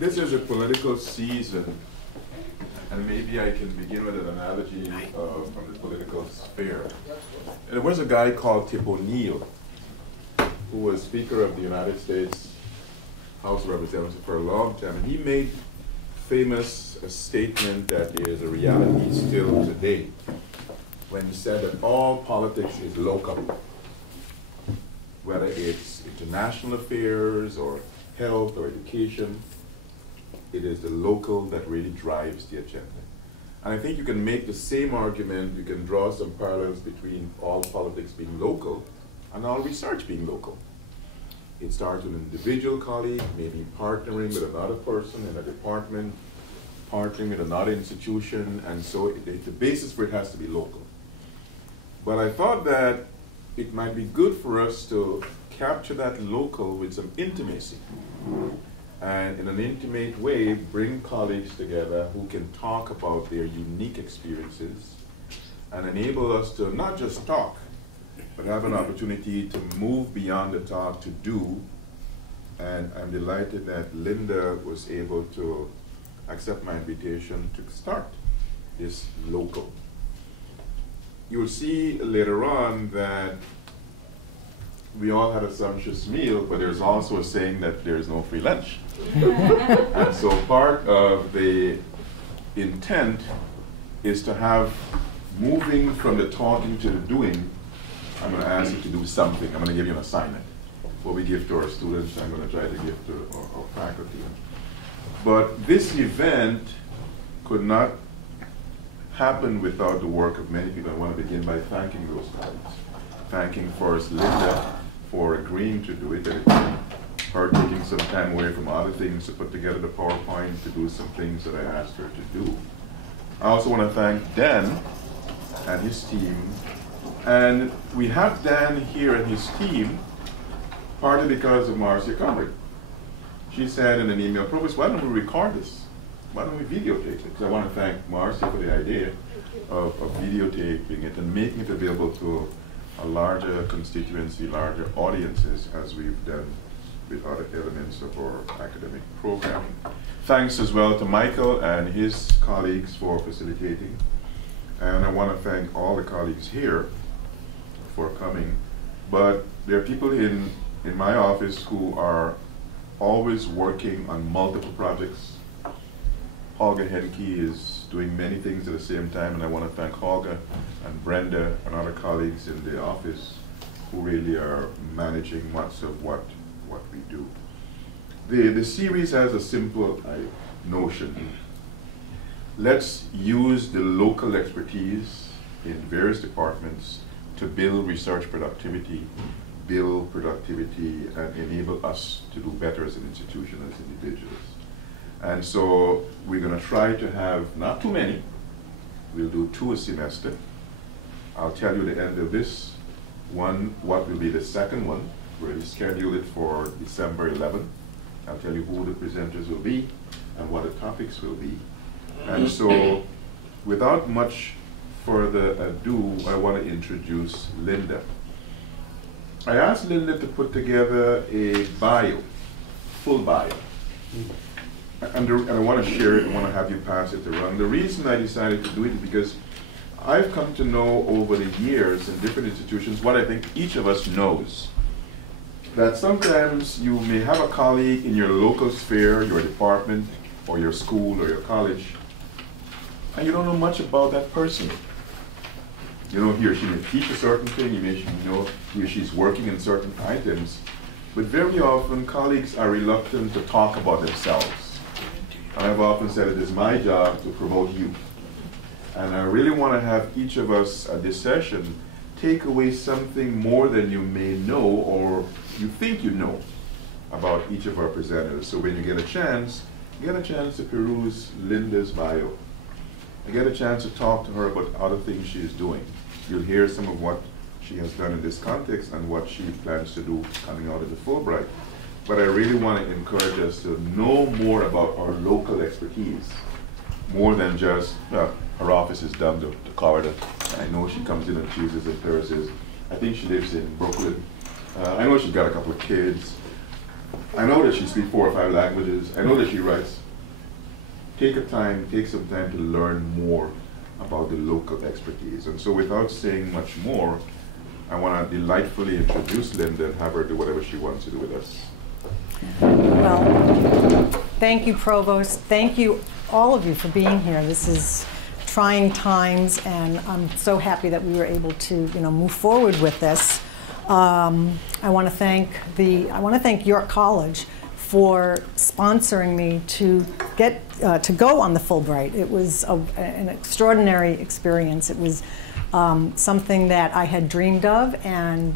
this is a political season, and maybe I can begin with an analogy from the political sphere. And there was a guy called Tip O'Neill, who was Speaker of the United States House of Representatives for a long time, and he made famous a statement that is a reality still today, when he said that all politics is local, whether it's international affairs or health or education. It is the local that really drives the agenda. And I think you can make the same argument, you can draw some parallels between all politics being local and all research being local. It starts with an individual colleague, maybe partnering with another person in a department, partnering with another institution, and so the basis for it has to be local. But I thought that it might be good for us to capture that local with some intimacy. And in an intimate way, bring colleagues together who can talk about their unique experiences and enable us to not just talk, but have an opportunity to move beyond the talk to do. And I'm delighted that Linda was able to accept my invitation to start this local. You'll see later on that we all had a sumptuous meal, but there's also a saying that there is no free lunch. And so part of the intent is to have, moving from the talking to the doing, I'm going to ask you to do something. I'm going to give you an assignment. What we give to our students, I'm going to try to give to our faculty. But this event could not happen without the work of many people. I want to begin by thanking those colleagues. Thanking first Linda for agreeing to do it, and her taking some time away from other things to put together the PowerPoint, to do some things that I asked her to do. I also want to thank Dan and his team. And we have Dan here and his team partly because of Marcia Conway. She said in an email, Provost, why don't we record this? Why don't we videotape it? Because I want to thank Marcia for the idea of videotaping it and making it available to a larger constituency, larger audiences, as we've done with other elements of our academic programming. Thanks as well to Michael and his colleagues for facilitating. And I want to thank all the colleagues here for coming. But there are people in my office who are always working on multiple projects. Holger Henke is doing many things at the same time, and I want to thank Holger and Brenda and other colleagues in the office who really are managing much of what we do. The series has a simple notion. Let's use the local expertise in various departments to build research productivity, build productivity, and enable us to do better as an institution, as individuals. And so we're going to try to have not too many. We'll do 2 a semester. I'll tell you the end of this one, what will be the second one. We're already scheduled it for December 11th. I'll tell you who the presenters will be and what the topics will be. And so without much further ado, I want to introduce Linda. I asked Linda to put together a bio, full bio. And I want to share it, I want to have you pass it around. The reason I decided to do it is because I've come to know over the years in different institutions what I think each of us knows. That sometimes you may have a colleague in your local sphere, your department, or your school, or your college, and you don't know much about that person. You know, he or she may teach a certain thing, you may know he or she's working in certain items, but very often colleagues are reluctant to talk about themselves. And I've often said it is my job to promote you. And I really want to have each of us at this session take away something more than you may know or you think you know about each of our presenters. So when you get a chance to peruse Linda's bio. I get a chance to talk to her about other things she is doing. You'll hear some of what she has done in this context and what she plans to do coming out of the Fulbright. But I really want to encourage us to know more about our local expertise, more than just, her office is down the corridor. I know she comes in on Tuesdays and Thursdays. I think she lives in Brooklyn. I know she's got a couple of kids. I know that she speaks 4 or 5 languages. I know that she writes. Take some time to learn more about the local expertise. And so without saying much more, I want to delightfully introduce Linda and have her do whatever she wants to do with us. Well, thank you, Provost. Thank you, all of you, for being here. This is trying times, and I'm so happy that we were able to, move forward with this. I want to thank York College for sponsoring me to get to go on the Fulbright. It was an extraordinary experience. It was something that I had dreamed of and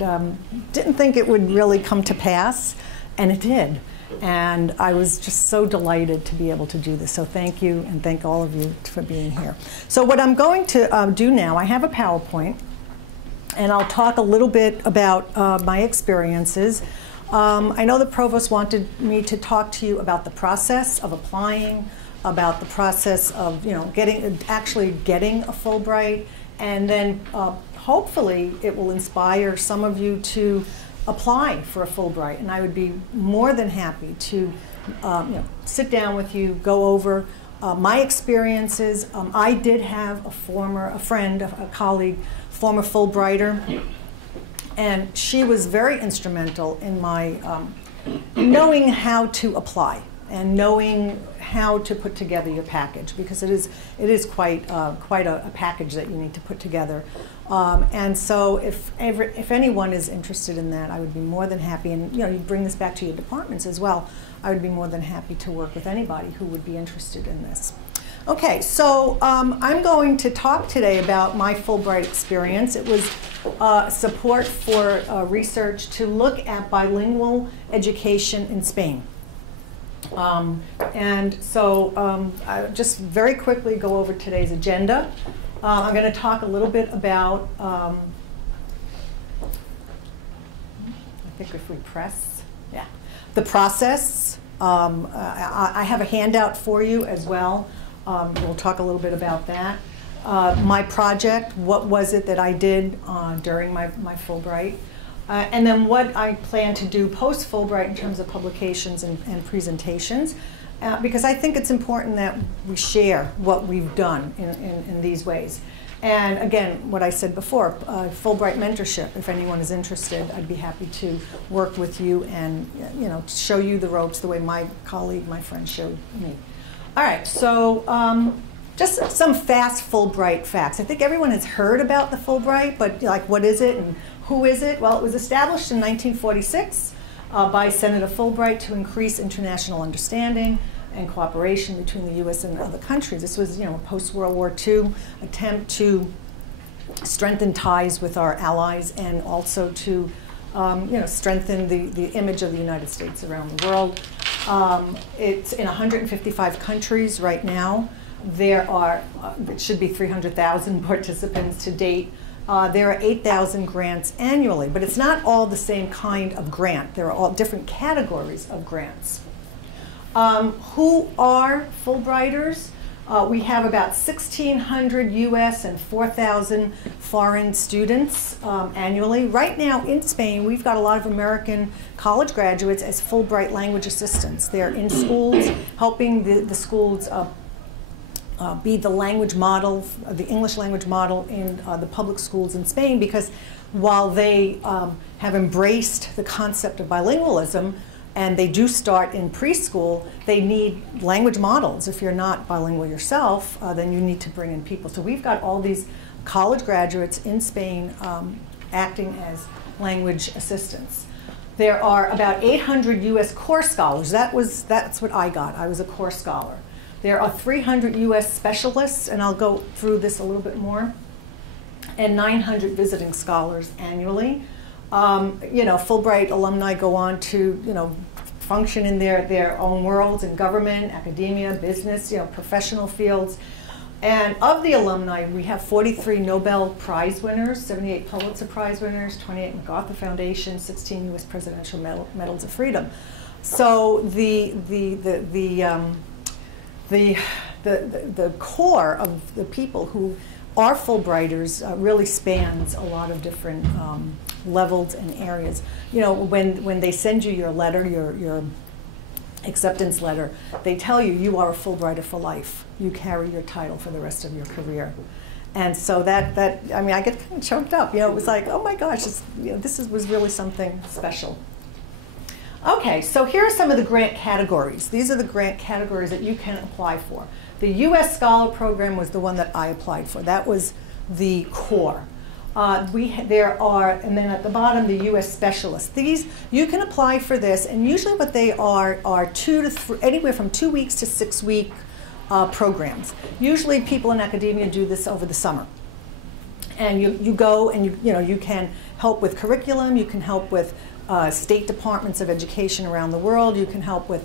didn't think it would really come to pass, and it did. And I was just so delighted to be able to do this. So thank you, and thank all of you for being here. So what I'm going to do now, I have a PowerPoint, and I'll talk a little bit about my experiences. I know the Provost wanted me to talk to you about the process of applying, about the process of actually getting a Fulbright, and then hopefully it will inspire some of you to apply for a Fulbright. And I would be more than happy to sit down with you, go over my experiences. I did have a friend, a colleague, former Fulbrighter. And she was very instrumental in my knowing how to apply and knowing how to put together your package, because it is quite a package that you need to put together. And so if anyone is interested in that, I would be more than happy. And you bring this back to your departments as well. I would be more than happy to work with anybody who would be interested in this. Okay, so I'm going to talk today about my Fulbright experience. It was support for research to look at bilingual education in Spain. And so I'll just very quickly go over today's agenda. I'm going to talk a little bit about, I think if we press, yeah, the process. I have a handout for you as well. We'll talk a little bit about that. My project, what was it that I did during my Fulbright, and then what I plan to do post-Fulbright in terms of publications and presentations, because I think it's important that we share what we've done in these ways. And again, what I said before, Fulbright mentorship, if anyone is interested, I'd be happy to work with you and show you the ropes the way my colleague, my friend showed me. All right, so just some fast Fulbright facts. I think everyone has heard about the Fulbright, but what is it and who is it? Well, it was established in 1946 by Senator Fulbright to increase international understanding and cooperation between the U.S. and other countries. This was, post-World War II attempt to strengthen ties with our allies and also to, strengthen the image of the United States around the world. It's in 155 countries right now. There are, it should be 300,000 participants to date. There are 8,000 grants annually, but it's not all the same kind of grant. There are all different categories of grants. Who are Fulbrighters? We have about 1,600 U.S. and 4,000 foreign students annually. Right now in Spain, we've got a lot of American college graduates as Fulbright language assistants. They're in schools, helping the schools be the language model, the English language model in the public schools in Spain, because while they have embraced the concept of bilingualism, and they do start in preschool, they need language models. If you're not bilingual yourself, then you need to bring in people. So we've got all these college graduates in Spain acting as language assistants. There are about 800 U.S. core scholars. That's what I got. I was a core scholar. There are 300 U.S. specialists, and I'll go through this a little bit more, and 900 visiting scholars annually. Fulbright alumni go on to, function in their own worlds in government, academia, business, professional fields. And of the alumni, we have 43 Nobel Prize winners, 78 Pulitzer Prize winners, 28 MacArthur Foundation, 16 U.S. Presidential Medals of Freedom. So the core of the people who are Fulbrighters really spans a lot of different levels and areas. When they send you your letter, your acceptance letter, they tell you you are a Fulbrighter for life. You carry your title for the rest of your career. And so that I mean, I get kind of choked up. You know, it was like, oh my gosh, you know, was really something special. Okay, so here are some of the grant categories. These are the grant categories that you can apply for. The U.S. Scholar Program was the one that I applied for. That was the core. There are, and then at the bottom, the U.S. Specialists. These, you can apply for this, and usually what they are anywhere from 2 weeks to 6 week programs. Usually people in academia do this over the summer. And you go and you can help with curriculum, you can help with state departments of education around the world, you can help with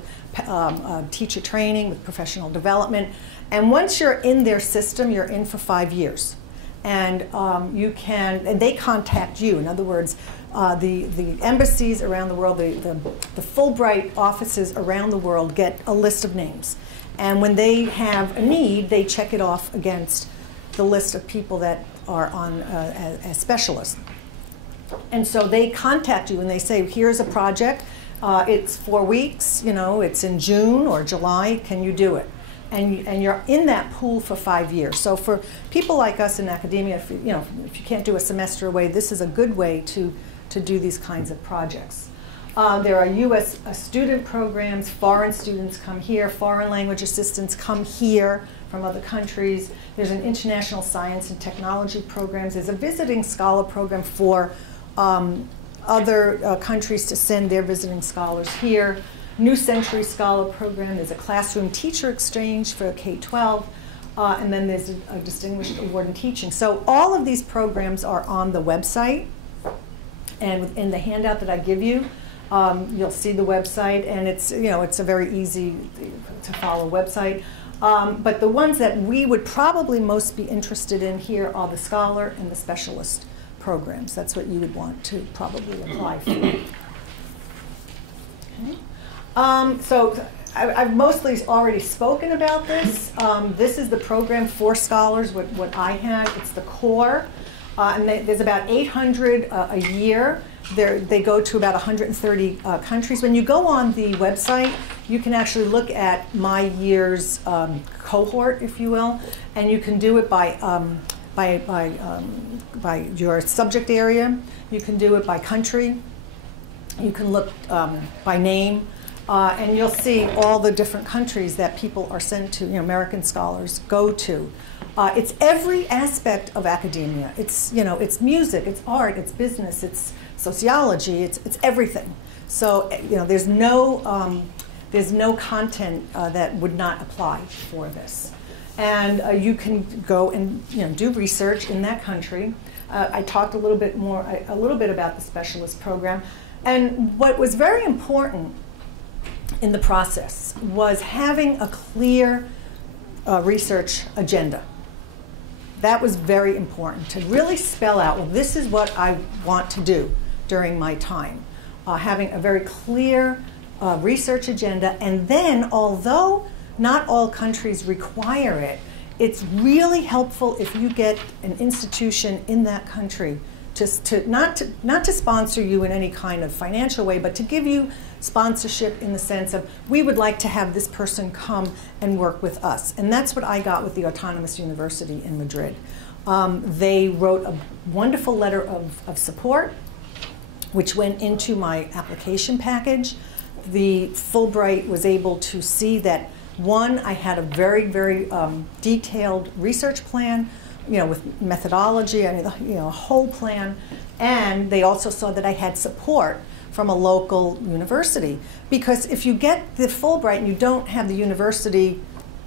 teacher training, with professional development. And once you're in their system, you're in for 5 years. And and they contact you. In other words, the embassies around the world, the Fulbright offices around the world get a list of names. And when they have a need, they check it off against the list of people that are on as specialists. And so they contact you and they say, here's a project, it's 4 weeks, you know, it's in June or July, can you do it? And you're in that pool for 5 years. So for people like us in academia, if you can't do a semester away, this is a good way to do these kinds of projects. There are U.S. Student programs. Foreign students come here. Foreign language assistants come here from other countries. There's an international science and technology programs. There's a visiting scholar program for other countries to send their visiting scholars here. New Century Scholar Program. There's a classroom teacher exchange for K-12. And then there's a Distinguished Award in Teaching. So all of these programs are on the website. And in the handout that I give you, you'll see the website, and it's a very easy to follow website. But the ones that we would probably most be interested in here are the scholar and the specialist programs. That's what you would want to probably apply for. Okay. So I've mostly already spoken about this. This is the program for scholars, what I had. It's the core. And there's about 800 a year. They go to about 130 countries. When you go on the website, you can actually look at my year's cohort, if you will, and you can do it by your subject area. You can do it by country. You can look by name. And you'll see all the different countries that people are sent to, American scholars go to. It's every aspect of academia. It's music, it's art, it's business, it's sociology, it's everything. So there's no content that would not apply for this. And you can go and do research in that country. I talked a little bit about the specialist program. And what was very important in the process was having a clear research agenda. That was very important, to really spell out, well, this is what I want to do during my time. Having a very clear research agenda, and then, although not all countries require it, it's really helpful if you get an institution in that country not to sponsor you in any kind of financial way, but to give you sponsorship in the sense of, we would like to have this person come and work with us. And that's what I got with the Autonomous University in Madrid. They wrote a wonderful letter of support, which went into my application package. The Fulbright was able to see that, one, I had a very, very detailed research plan, with methodology, a whole plan, and they also saw that I had support from a local university. Because if you get the Fulbright and you don't have the university,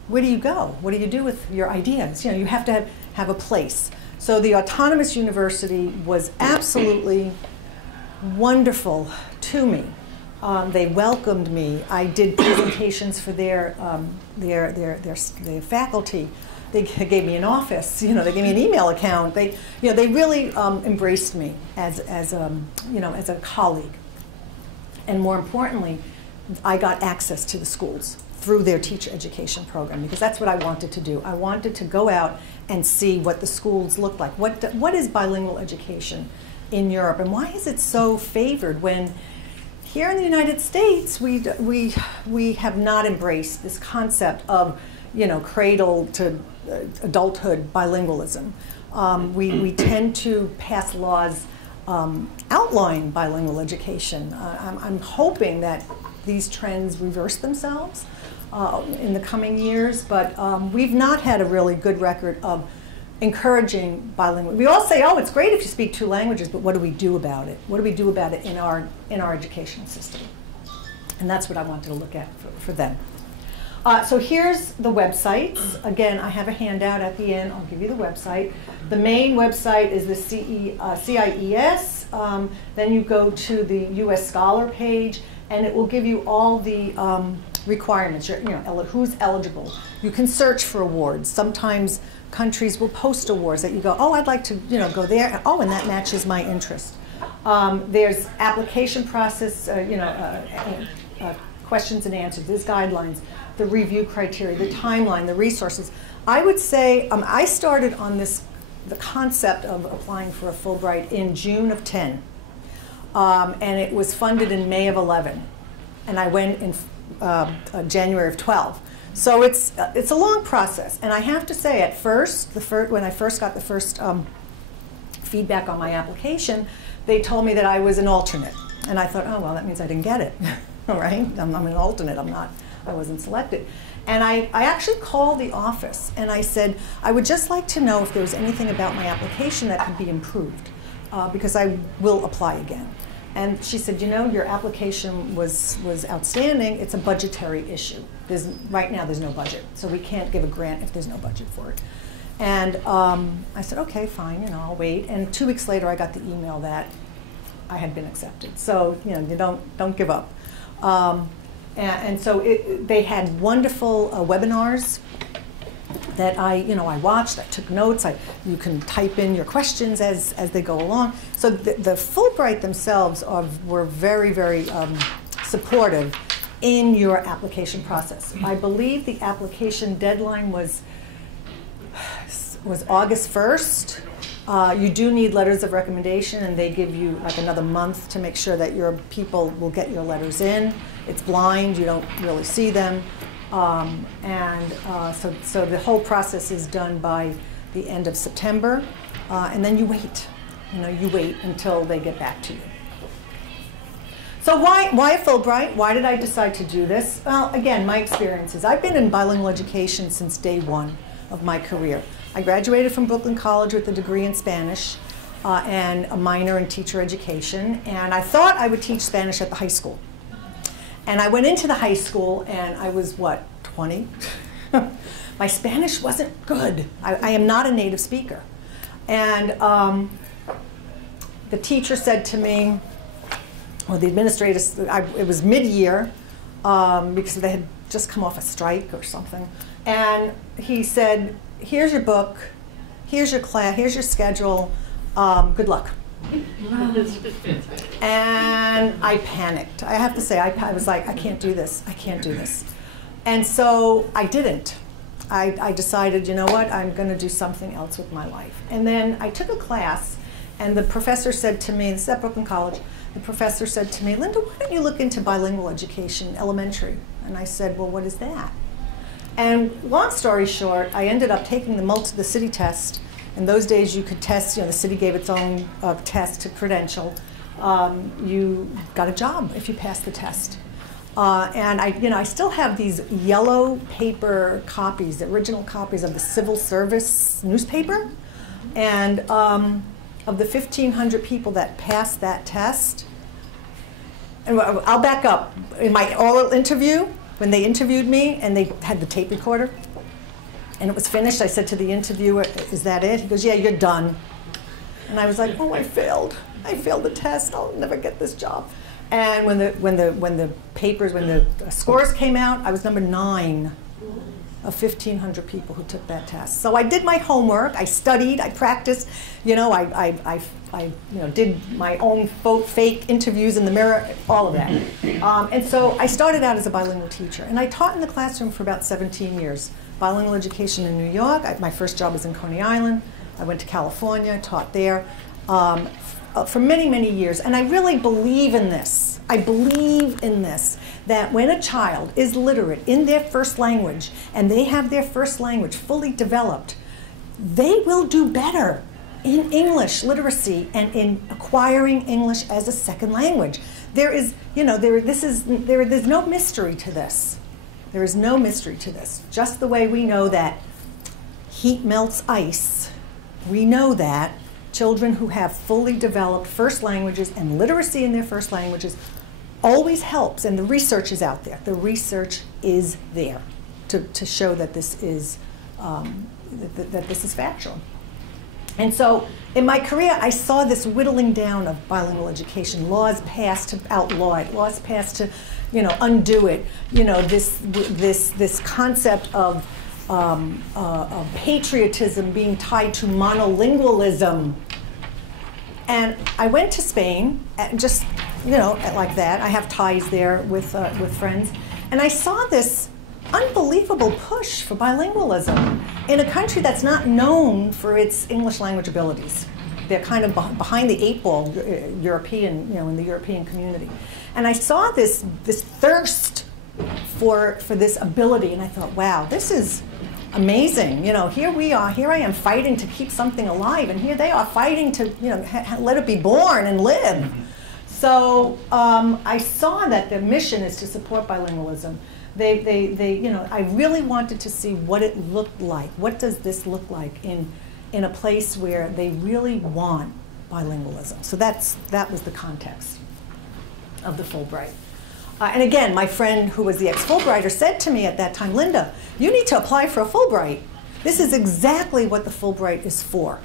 where do you go? What do you do with your ideas? You have to have a place. So the Autonomous University was absolutely wonderful to me. They welcomed me. I did presentations for their faculty. They gave me an office. They gave me an email account. They really embraced me as a colleague. And more importantly, I got access to the schools through their teacher education program, because that's what I wanted to do. I wanted to go out and see what the schools look like. What is bilingual education in Europe, and why is it so favored when here in the United States, we have not embraced this concept of, you know, cradle to adulthood bilingualism. We tend to pass laws outline bilingual education. I'm hoping that these trends reverse themselves in the coming years, but we've not had a really good record of encouraging bilingual. We all say, oh, it's great if you speak 2 languages, but what do we do about it? What do we do about it in our education system? And that's what I wanted to look at for them. So here's the websites. Again, I have a handout at the end. I'll give you the website. The main website is the CIES. Then you go to the US Scholar page, and it will give you all the requirements. You know, who's eligible. You can search for awards. Sometimes countries will post awards that you go, oh, I'd like to, you know, go there. Oh, and that matches my interest. There's application process. Questions and answers. There's guidelines. The review criteria, the timeline, the resources. I would say I started on the concept of applying for a Fulbright in June of 10, and it was funded in May of 11, and I went in January of 12. So it's a long process, and I have to say, at first, when I first got the first feedback on my application, they told me that I was an alternate, and I thought, oh well, that means I didn't get it. All right, I'm an alternate. I wasn't selected. And I actually called the office and I said, I would just like to know if there was anything about my application that could be improved, because I will apply again. And she said, you know, your application was outstanding. It's a budgetary issue. Right now there's no budget, so we can't give a grant if there's no budget for it. And I said, okay, fine, you know, I'll wait. And 2 weeks later I got the email that I had been accepted. So, you know, you don't give up. And so they had wonderful webinars that I watched. I took notes. You can type in your questions as they go along. So the Fulbright themselves were very, very supportive in your application process. I believe the application deadline was August 1st. You do need letters of recommendation, and they give you like another month to make sure that your people will get your letters in. It's blind, you don't really see them. So the whole process is done by the end of September, and then you wait. You wait until they get back to you. So why a Fulbright? Why did I decide to do this? Well, again, my experiences. I've been in bilingual education since day one of my career. I graduated from Brooklyn College with a degree in Spanish and a minor in teacher education, and I thought I would teach Spanish at the high school. And I went into the high school, and I was, 20? My Spanish wasn't good. I am not a native speaker. And the teacher said to me, or the administrator, it was mid-year, because they had just come off a strike or something, and he said, here's your book, here's your class, here's your schedule, good luck. And I panicked. I have to say, I was like, I can't do this, I can't do this. And so I didn't. I decided, you know what, I'm going to do something else with my life. And then I took a class, and the professor said to me, this is at Brooklyn College, the professor said to me, Linda, why don't you look into bilingual education, elementary? And I said, well, what is that? And long story short, I ended up taking the city test. In those days, you could test, the city gave its own test to credential. You got a job if you passed the test. And I still have these yellow paper copies, the original copies of the civil service newspaper. And of the 1,500 people that passed that test, and I'll back up. In my oral interview, when they interviewed me and they had the tape recorder, and it was finished, I said to the interviewer, is that it? He goes, yeah, you're done. And I was like, oh, I failed. I failed the test. I'll never get this job. And when the scores came out, I was number 9 of 1,500 people who took that test. So I did my homework. I studied. I practiced. I did my own fake interviews in the mirror, all of that. And so I started out as a bilingual teacher, and I taught in the classroom for about 17 years. Bilingual education in New York. My first job was in Coney Island. I went to California, taught there. for many, many years, and I really believe in this. I believe in this, that when a child is literate in their first language and they have their first language fully developed, they will do better in English literacy and in acquiring English as a second language. There is, you know, there's no mystery to this. There is no mystery to this. Just the way we know that heat melts ice, we know that children who have fully developed first languages and literacy in their first languages always helps, and the research is out there. The research is there to show that this is that this is factual. And so in my career, I saw this whittling down of bilingual education, laws passed to outlaw it, laws passed to, you know, undo it. You know, this concept of patriotism being tied to monolingualism. And I went to Spain, and just, you know, like that. I have ties there with friends. And I saw this unbelievable push for bilingualism in a country that's not known for its English language abilities. They're kind of behind the eight ball, European, you know, in the European community. And I saw this thirst for this ability, and I thought, wow, this is amazing. You know, here we are, here I am fighting to keep something alive, and here they are fighting to, you know, let it be born and live. So I saw that their mission is to support bilingualism. They, you know, I really wanted to see what it looked like. What does this look like in a place where they really want bilingualism? So that was the context of the Fulbright. And again, my friend who was the ex-Fulbrighter said to me at that time, Linda, you need to apply for a Fulbright. This is exactly what the Fulbright is for.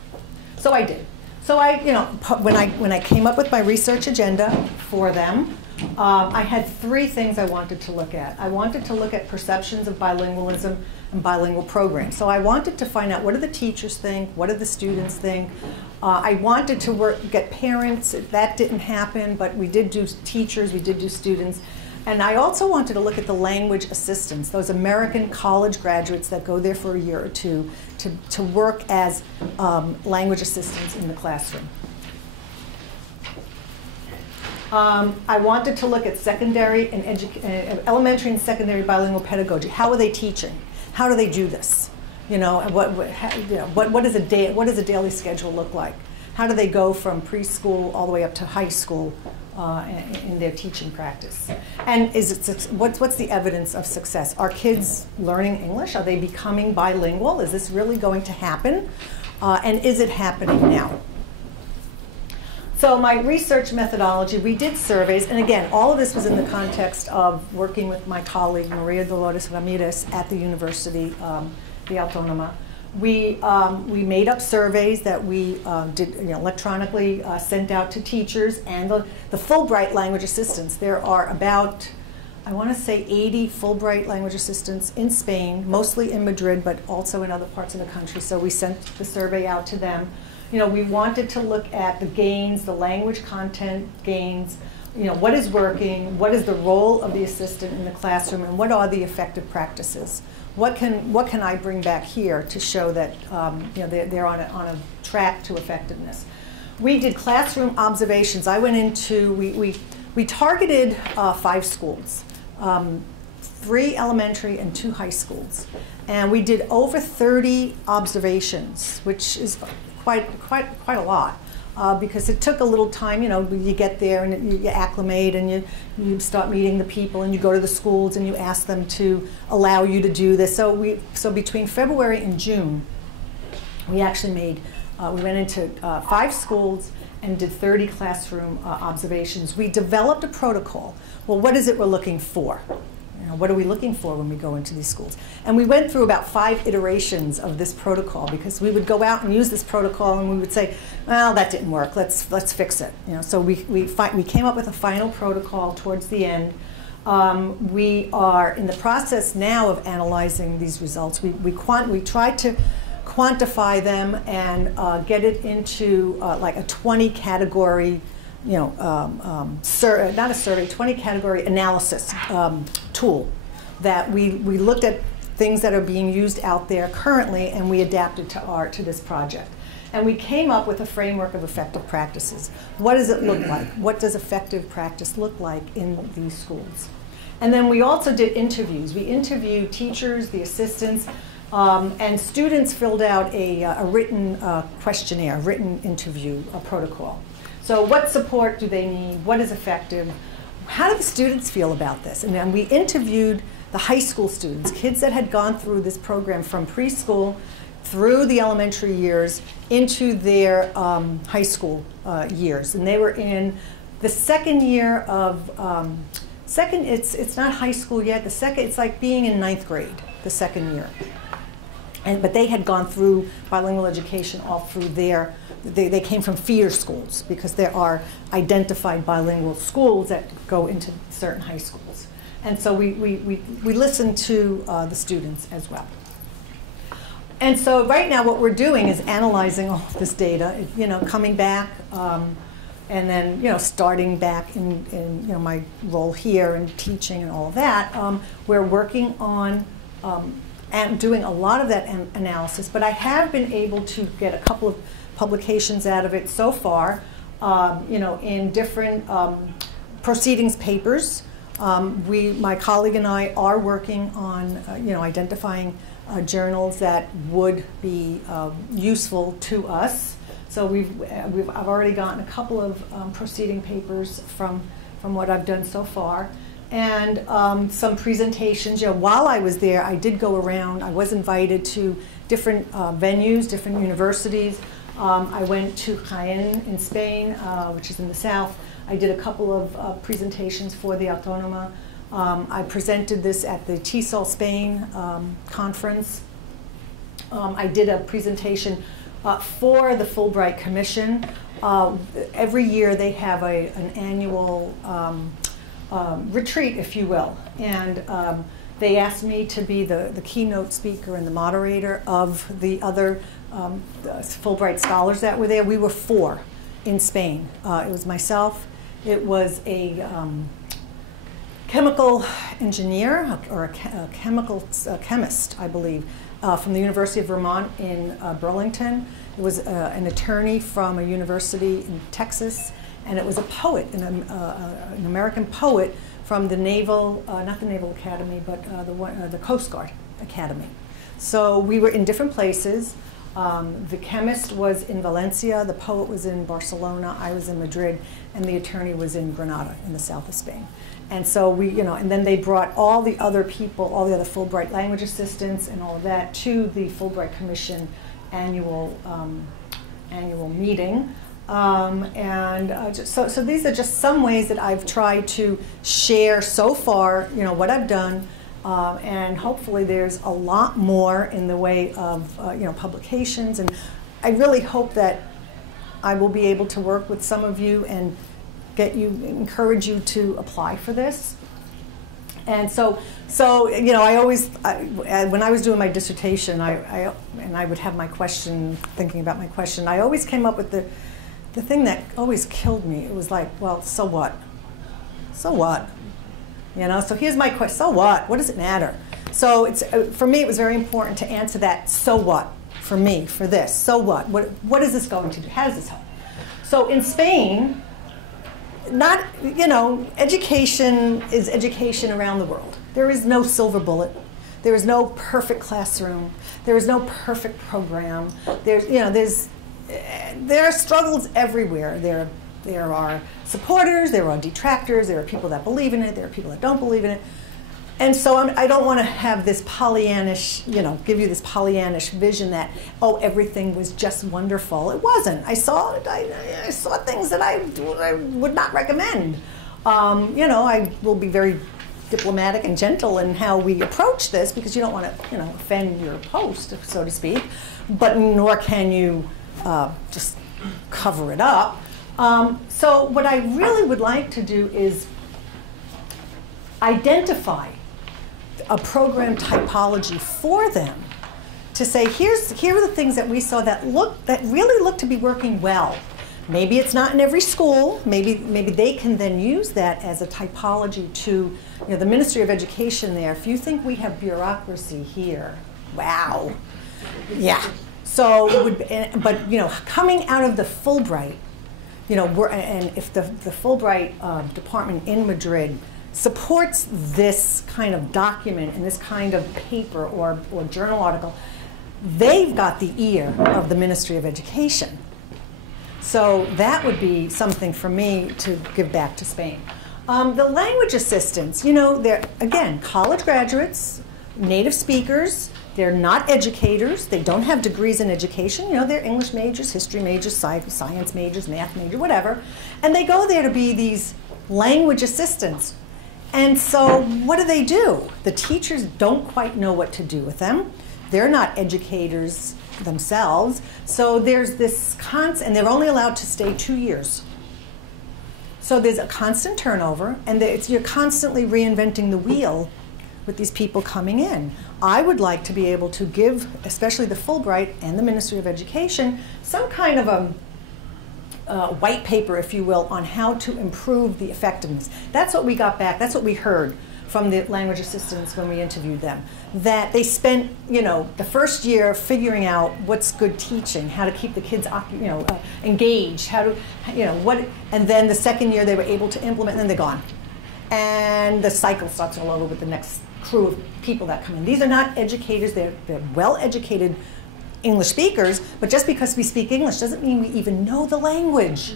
So I did. So I, you know, when I came up with my research agenda for them, I had three things I wanted to look at. I wanted to look at perceptions of bilingualism and bilingual programs. So I wanted to find out, what do the teachers think? What do the students think? I wanted to get parents. That didn't happen, but we did do teachers, we did do students. And I also wanted to look at the language assistants, those American college graduates that go there for a year or two to work as language assistants in the classroom. I wanted to look at secondary and elementary and secondary bilingual pedagogy. How are they teaching? How do they do this? You know, what does a daily schedule look like? How do they go from preschool all the way up to high school in their teaching practice? And what's the evidence of success? Are kids learning English? Are they becoming bilingual? Is this really going to happen? And is it happening now? So my research methodology, we did surveys, and again, all of this was in the context of working with my colleague, Maria Dolores Ramirez, at the University, the Autónoma. We made up surveys that we did, you know, electronically sent out to teachers and the Fulbright language assistants. There are about, I want to say, 80 Fulbright language assistants in Spain, mostly in Madrid, but also in other parts of the country. So we sent the survey out to them. You know, we wanted to look at the gains, the language content gains, you know, what is working, what is the role of the assistant in the classroom, and what are the effective practices? What can I bring back here to show that you know, they're on a track to effectiveness? We did classroom observations. I went into, we targeted 5 schools, 3 elementary and 2 high schools. And we did over 30 observations, which is quite a lot, because it took a little time. You know, you get there and you acclimate, and you start meeting the people, and you go to the schools and you ask them to allow you to do this. So between February and June, we actually made we went into 5 schools and did 30 classroom observations. We developed a protocol. Well, what is it we're looking for? You know, what are we looking for when we go into these schools? And we went through about 5 iterations of this protocol, because we would go out and use this protocol and we would say, well, that didn't work, let's fix it. You know, so we came up with a final protocol towards the end. We are in the process now of analyzing these results. We tried to quantify them and get it into like a 20 category, you know, not a survey, 20 category analysis tool that we looked at things that are being used out there currently, and we adapted to this project. And we came up with a framework of effective practices. What does it look like? What does effective practice look like in these schools? And then we also did interviews. We interviewed teachers, the assistants, and students filled out a written questionnaire, written interview protocol. So what support do they need? What is effective? How do the students feel about this? And then we interviewed the high school students, kids that had gone through this program from preschool through the elementary years into their high school years. And they were in the second year of, it's not high school yet, it's like being in 9th grade, the second year. But they had gone through bilingual education all through they came from feeder schools because there are identified bilingual schools that go into certain high schools. And so we listened to the students as well. And so right now what we're doing is analyzing all this data, coming back and then, starting back in my role here and teaching and all of that. We're working on and doing a lot of that analysis, but I have been able to get a couple of publications out of it so far, in different proceedings papers. My colleague and I are working on, identifying journals that would be useful to us. So I've already gotten a couple of proceeding papers from what I've done so far. And some presentations. While I was there, I did go around. I was invited to different venues, different universities. I went to Jaén in Spain, which is in the south. I did a couple of presentations for the Autónoma. I presented this at the TESOL Spain conference. I did a presentation for the Fulbright Commission. Every year they have an annual retreat, if you will. And they asked me to be the keynote speaker and the moderator of the other Fulbright scholars that were there. We were 4 in Spain. It was myself. It was a chemical engineer or a chemist, I believe, from the University of Vermont in Burlington. It was an attorney from a university in Texas. And it was a poet, an American poet from the Naval, not the Naval Academy, but the Coast Guard Academy. So we were in different places. The chemist was in Valencia, the poet was in Barcelona, I was in Madrid, and the attorney was in Granada in the south of Spain. And so and then they brought all the other people, all the other Fulbright language assistants and all of that to the Fulbright Commission annual meeting. So these are just some ways that I've tried to share so far, what I've done, and hopefully there's a lot more in the way of, publications. And I really hope that I will be able to work with some of you and encourage you to apply for this. And so I always, when I was doing my dissertation, and I would have my question, thinking about my question, I always came up with the thing that always killed me. It was like, well, so what? So what? So here's my question, so what? What does it matter? So for me, it was very important to answer that, so what? For me, for this, so what? What is this going to do? How does this help? So in Spain, education is education around the world. There is no silver bullet. There is no perfect classroom. There is no perfect program. There are struggles everywhere. There are supporters, there are detractors, there are people that believe in it, there are people that don't believe in it. And so I don't want to have this Pollyannish, give you this Pollyannish vision that, everything was just wonderful. It wasn't. I saw things that I would not recommend. I will be very diplomatic and gentle in how we approach this because you don't want to, offend your host, so to speak, but nor can you just cover it up. So what I really would like to do is identify a program typology for them to say, here are the things that we saw that really look to be working well. Maybe it's not in every school. Maybe they can then use that as a typology to the Ministry of Education there. If you think we have bureaucracy here, wow. Yeah. So, but you know, coming out of the Fulbright, you know, and if the Fulbright department in Madrid supports this kind of document and this kind of paper or journal article, they've got the ear of the Ministry of Education. So that would be something for me to give back to Spain. The language assistants, you know, they're, again, college graduates, native speakers. They're not educators. They don't have degrees in education. You know, they're English majors, history majors, science majors, math majors, whatever. And they go there to be these language assistants. And so what do? The teachers don't quite know what to do with them. They're not educators themselves. So there's this and they're only allowed to stay 2 years. So there's a constant turnover, and you're constantly reinventing the wheel with these people coming in. I would like to be able to give, especially the Fulbright and the Ministry of Education, some kind of a white paper, if you will, on how to improve the effectiveness. That's what we got back. That's what we heard from the language assistants when we interviewed them. That they spent, you know, the first year figuring out what's good teaching, how to keep the kids, you know, engaged, how to, you know, what, and then the second year they were able to implement, and then they're gone. And the cycle starts all over with the next crew of people that come in. These are not educators. They're well-educated English speakers, but just because we speak English doesn't mean we even know the language.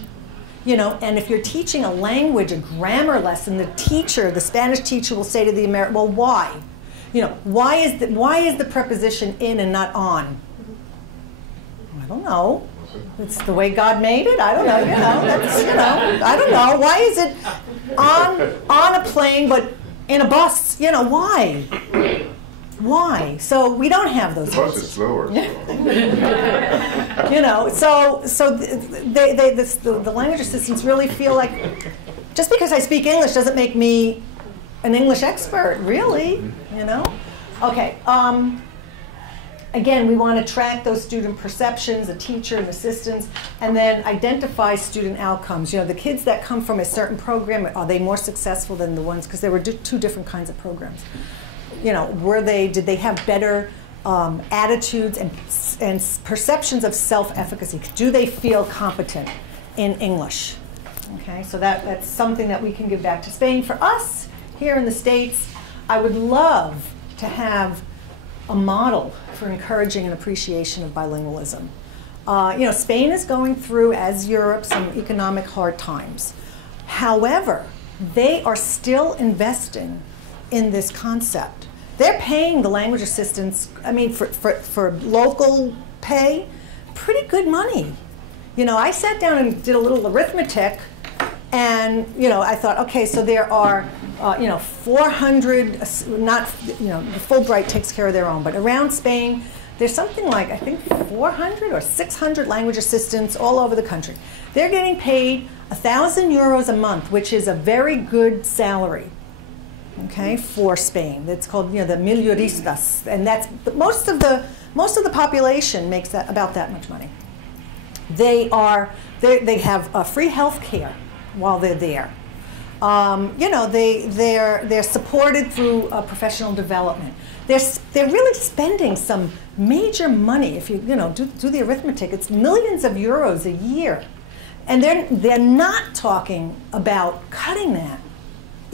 You know, and if you're teaching a language, a grammar lesson, the Spanish teacher will say to the American, well, why? You know, why is the preposition in and not on? I don't know. It's the way God made it. I don't know. You know, that's, you know, I don't know. Why is it on a plane but in a bus? You know, why? Why? So we don't have those. The bus is slower. You know, so the language assistants really feel like just because I speak English doesn't make me an English expert, really. You know. Okay. Again, we want to track those student perceptions, the teacher and assistants, and then identify student outcomes. You know, the kids that come from a certain program, are they more successful than the ones, because there were two different kinds of programs. You know, did they have better attitudes and perceptions of self-efficacy? Do they feel competent in English? Okay, so that's something that we can give back to Spain. For us, here in the States, I would love to have a model for encouraging an appreciation of bilingualism. You know, Spain is going through, as Europe, some economic hard times. However, they are still investing in this concept. They're paying the language assistants, I mean, for local pay, pretty good money. You know, I sat down and did a little arithmetic, and, you know, I thought, okay, so there are, you know, 400, not, you know, Fulbright takes care of their own, but around Spain, there's something like, I think, 400 or 600 language assistants all over the country. They're getting paid 1,000 euros a month, which is a very good salary. Okay, for Spain. It's called, you know, the mileuristas, and that's most of the population makes that about that much money. They have free health care while they're there. You know, they're supported through professional development. They're really spending some major money. If you know do the arithmetic, it's millions of euros a year, and they're not talking about cutting that,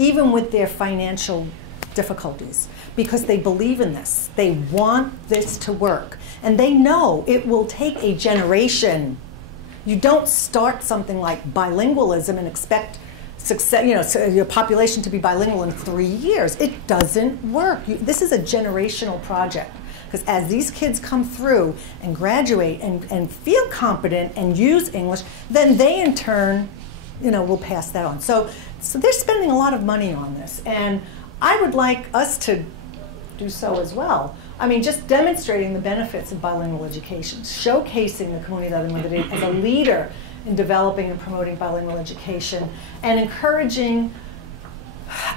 even with their financial difficulties, because they believe in this. They want this to work. And they know it will take a generation. You don't start something like bilingualism and expect success, you know, so your population to be bilingual in 3 years. It doesn't work. This is a generational project. Because as these kids come through and graduate and feel competent and use English, then they in turn, you know, will pass that on. So they're spending a lot of money on this, and I would like us to do so as well. I mean, just demonstrating the benefits of bilingual education, showcasing the Comunidad de Madrid as a leader in developing and promoting bilingual education, and encouraging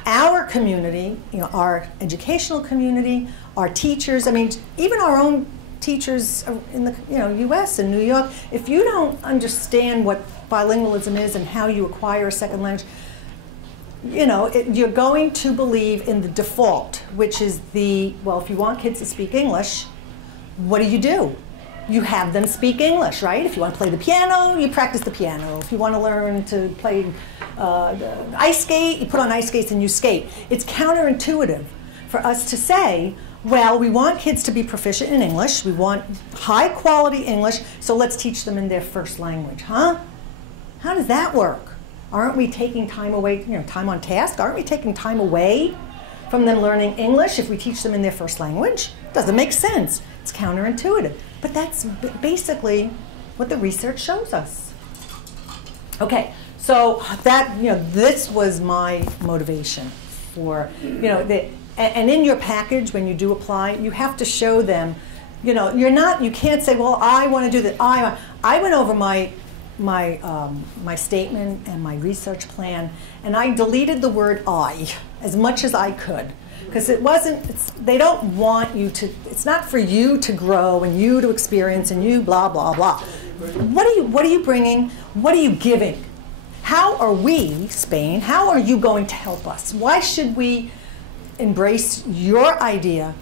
our community, you know, our educational community, our teachers. I mean, even our own teachers in the U.S. and New York. If you don't understand what bilingualism is and how you acquire a second language, you know, you're going to believe in the default, which is if you want kids to speak English, what do? you have them speak English, right? If you want to play the piano, you practice the piano. If you want to learn to play ice skate, you put on ice skates and you skate. It's counterintuitive for us to say, well, we want kids to be proficient in English. We want high quality English, so let's teach them in their first language, huh? How does that work? Aren't we taking time away, time on task? Aren't we taking time away from them learning English if we teach them in their first language? Doesn't make sense. It's counterintuitive. But that's basically what the research shows us. Okay, so that, this was my motivation for, and in your package, when you do apply, you have to show them, you can't say, well, I want to do that. I went over my statement and my research plan, and I deleted the word I as much as I could. Because they don't want you to, it's not for you to grow and you to experience and you blah, blah, blah. What are you bringing? What are you giving? How are we, Spain, how are you going to help us? Why should we embrace your idea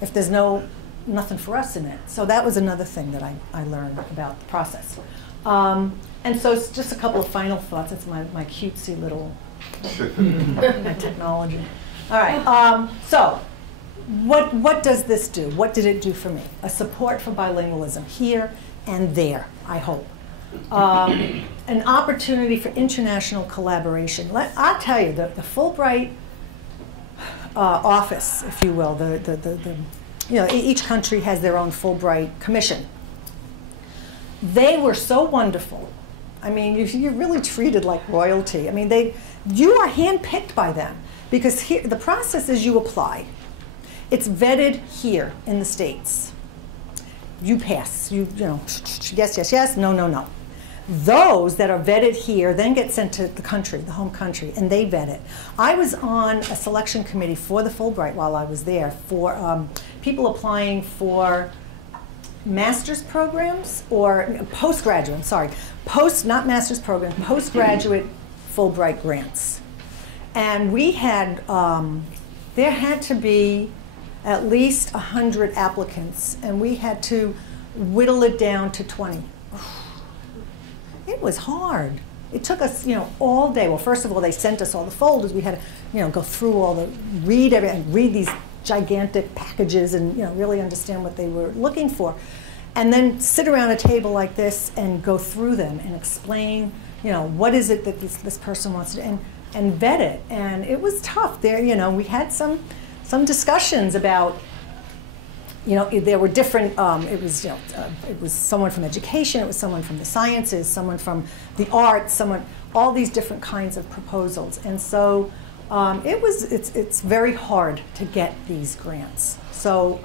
if there's nothing for us in it? So that was another thing that I learned about the process. And so it's just a couple of final thoughts. It's my cutesy little technology. All right, so what does this do? What did it do for me? A support for bilingualism here and there, I hope. An opportunity for international collaboration. I'll tell you, the Fulbright office, if you will, each country has their own Fulbright commission. They were so wonderful. I mean, you're really treated like royalty. I mean, you are handpicked by them. Because here, the process is you apply. It's vetted here in the States. You pass. Yes, yes, yes, no, no, no. Those that are vetted here then get sent to the country, the home country, and they vet it. I was on a selection committee for the Fulbright while I was there for people applying for master's programs or postgraduate, not master's program, postgraduate Fulbright grants. And we had, there had to be at least 100 applicants, and we had to whittle it down to 20. It was hard. It took us, all day. Well, first of all, they sent us all the folders. We had to, go through read these gigantic packages and, really understand what they were looking for. And then sit around a table like this and go through them and explain, what is it that this person wants to do. And vet it, and it was tough. There, we had some discussions about, there were different. It was someone from education, it was someone from the sciences, someone from the arts, all these different kinds of proposals, and so it's very hard to get these grants. So,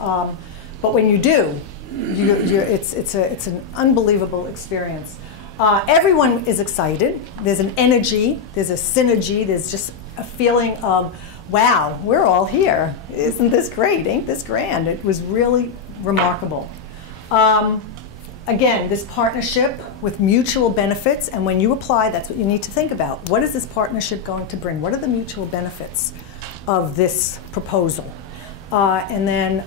but when you do, it's an unbelievable experience. Everyone is excited. There's an energy, there's a synergy, there's just a feeling of, wow, we're all here. Isn't this great? Ain't this grand? It was really remarkable. Again, this partnership with mutual benefits, and when you apply, that's what you need to think about. What is this partnership going to bring? What are the mutual benefits of this proposal? And then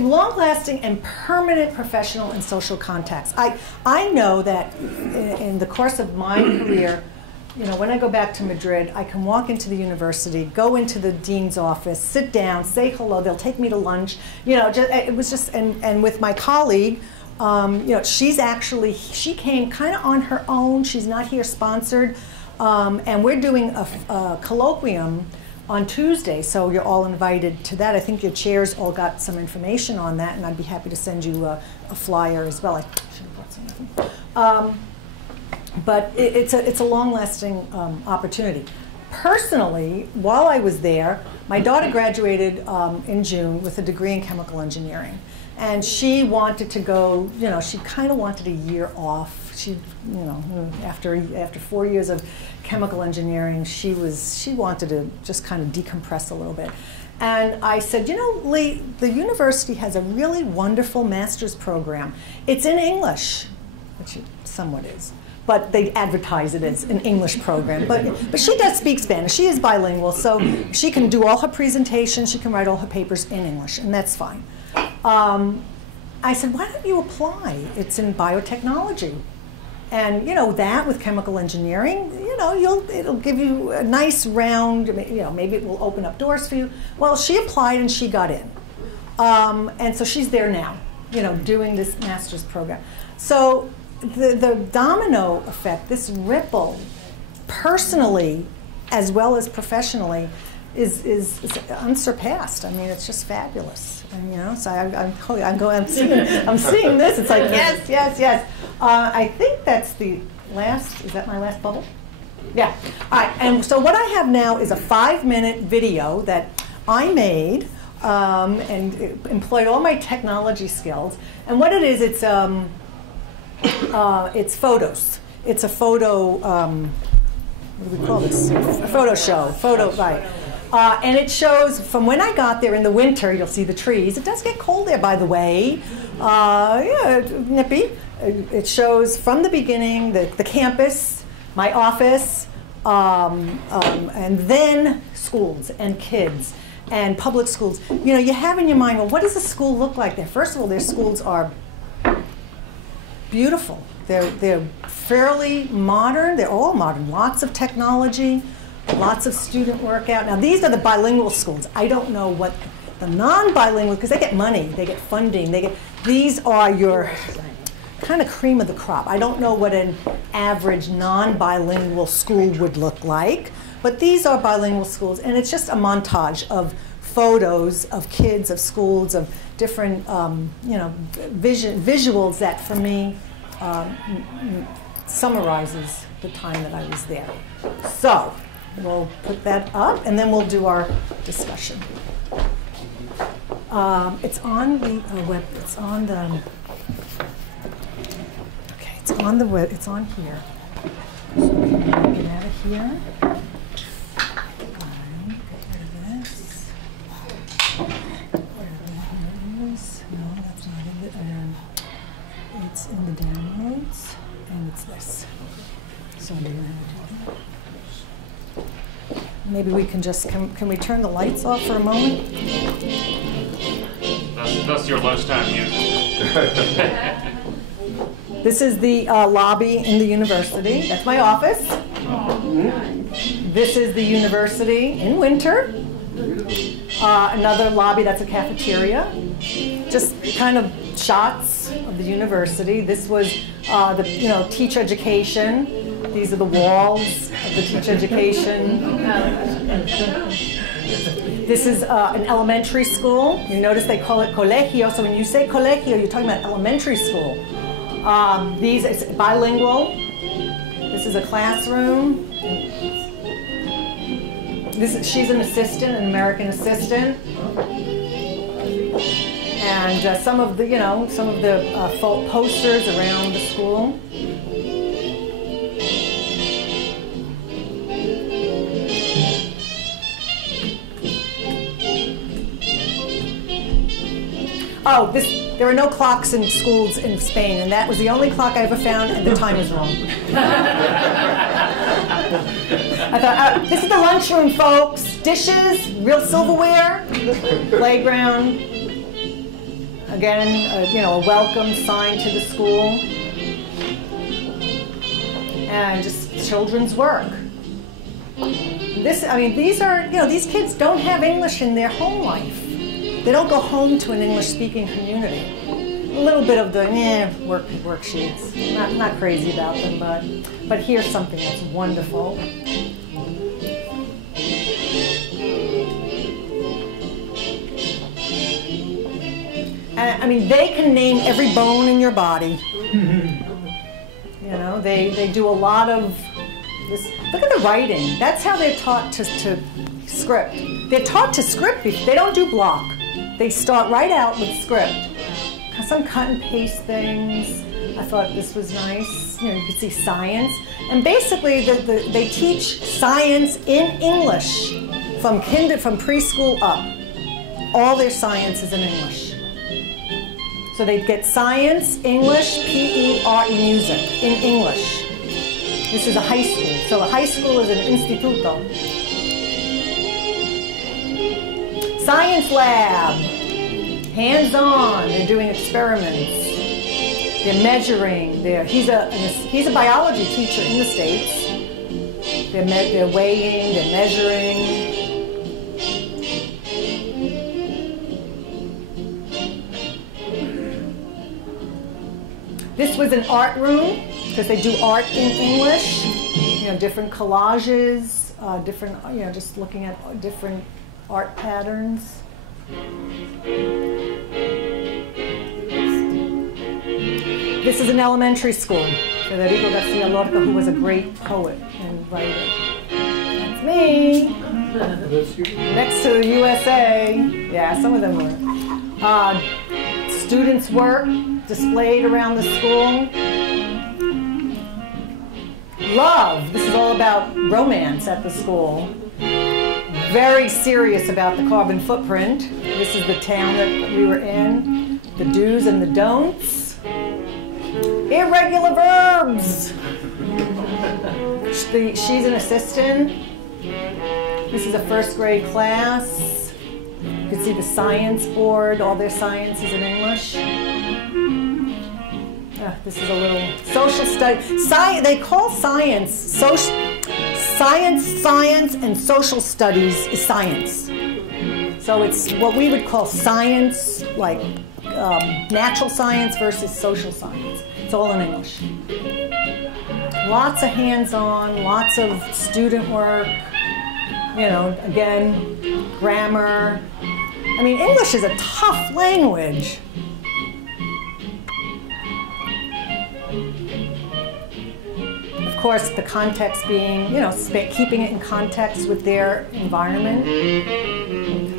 long-lasting and permanent professional and social contacts. I know that in the course of my career, when I go back to Madrid, I can walk into the university, go into the dean's office, sit down, say hello. They'll take me to lunch. It was just, and with my colleague, she came kind of on her own. She's not here sponsored, and we're doing a colloquium on Tuesday, so you're all invited to that. I think your chairs all got some information on that, and I'd be happy to send you a flyer as well. I should have brought some. But it's a long-lasting opportunity. Personally, while I was there, my daughter graduated in June with a degree in chemical engineering, and she wanted to go. She kind of wanted a year off. She, after 4 years of chemical engineering, she wanted to just kind of decompress a little bit. And I said, Lee, the university has a really wonderful master's program. It's in English, which it somewhat is, but they advertise it as an English program. But she does speak Spanish. She is bilingual, so she can do all her presentations, she can write all her papers in English, and that's fine. I said, why don't you apply? It's in biotechnology. And you know, that with chemical engineering, you know, it'll give you a nice round, you know, maybe it will open up doors for you. Well, she applied and she got in. And so she's there now, you know, doing this master's program. So the domino effect, this ripple, personally as well as professionally, is unsurpassed. I mean, it's just fabulous. And, you know, so I'm seeing this. It's like yes, yes, yes. I think that's the last. Is that my last bubble? Yeah. All right. And so what I have now is a 5-minute video that I made and employed all my technology skills. And what it is, it's photos. It's a photo. What do we call this? A photo show. Photo, right. And it shows from when I got there in the winter, you'll see the trees. It does get cold there, by the way. Yeah, nippy. It shows from the beginning the campus, my office, and then schools and kids and public schools. You know, you have in your mind, well, what does a school look like there? First of all, their schools are beautiful. They're fairly modern. They're all modern. Lots of technology, lots of student workout. Now, these are the bilingual schools. I don't know what the non-bilingual, because they get money, they get funding. These are your kind of cream of the crop. I don't know what an average non-bilingual school would look like, but these are bilingual schools, and it's just a montage of photos of kids, of schools, of different you know, visuals that, for me, summarizes the time that I was there. So we'll put that up, and then we'll do our discussion. It's on the web. It's on the. Okay, it's on the web. It's on here. So get out of here. Get rid of this. Where it is? No, that's not in it. It's in the downloads, and it's this. So do you know how to do that? Maybe we can just, can we turn the lights off for a moment? That's your lunchtime music. This is the lobby in the university. That's my office. This is the university in winter. Another lobby, that's a cafeteria. Just kind of shots of the university. This was the, you know, teacher education. These are the walls of the teacher education. This is an elementary school. You notice they call it colegio. So when you say colegio, you're talking about elementary school. These is bilingual. This is a classroom. She's an assistant, an American assistant. And some of the, you know, posters around the school. Oh, there are no clocks in schools in Spain, and that was the only clock I ever found, and the time was wrong. I thought, this is the lunchroom, folks. Dishes, real silverware, playground. Again, you know, a welcome sign to the school. And just children's work. I mean, these are, you know, these kids don't have English in their home life. They don't go home to an English-speaking community. A little bit of the worksheets. Not crazy about them, but here's something that's wonderful. I mean, they can name every bone in your body. You know, they do a lot of this. Look at the writing. That's how they're taught to script. They're taught to script. They don't do block. They start right out with script. Some cut and paste things. I thought this was nice. You know, you could see science. And basically, they teach science in English from preschool up. All their science is in English. So they get science, English, PE, art, and music in English. This is a high school. So a high school is an instituto. Science lab. hands-on. They're doing experiments. They're measuring. He's a biology teacher in the States. They're weighing. They're measuring. This was an art room because they do art in English. You know, different collages, different. You know, just looking at different art patterns. This is an elementary school. Federico Garcia Lorca, who was a great poet and writer. That's me. Next to the USA. Yeah, some of them were. Students' work displayed around the school. Love. This is all about romance at the school. Very serious about the carbon footprint. This is the town that we were in. The do's and the don'ts. Irregular verbs. She's an assistant. This is a first grade class. You can see the science board. All their science is in English. This is a little social study. They call science, science, and social studies is science. So it's what we would call science, like natural science versus social science. It's all in English. Lots of hands-on, lots of student work. You know, again, grammar. I mean, English is a tough language. Of course, the context being, you know, keeping it in context with their environment.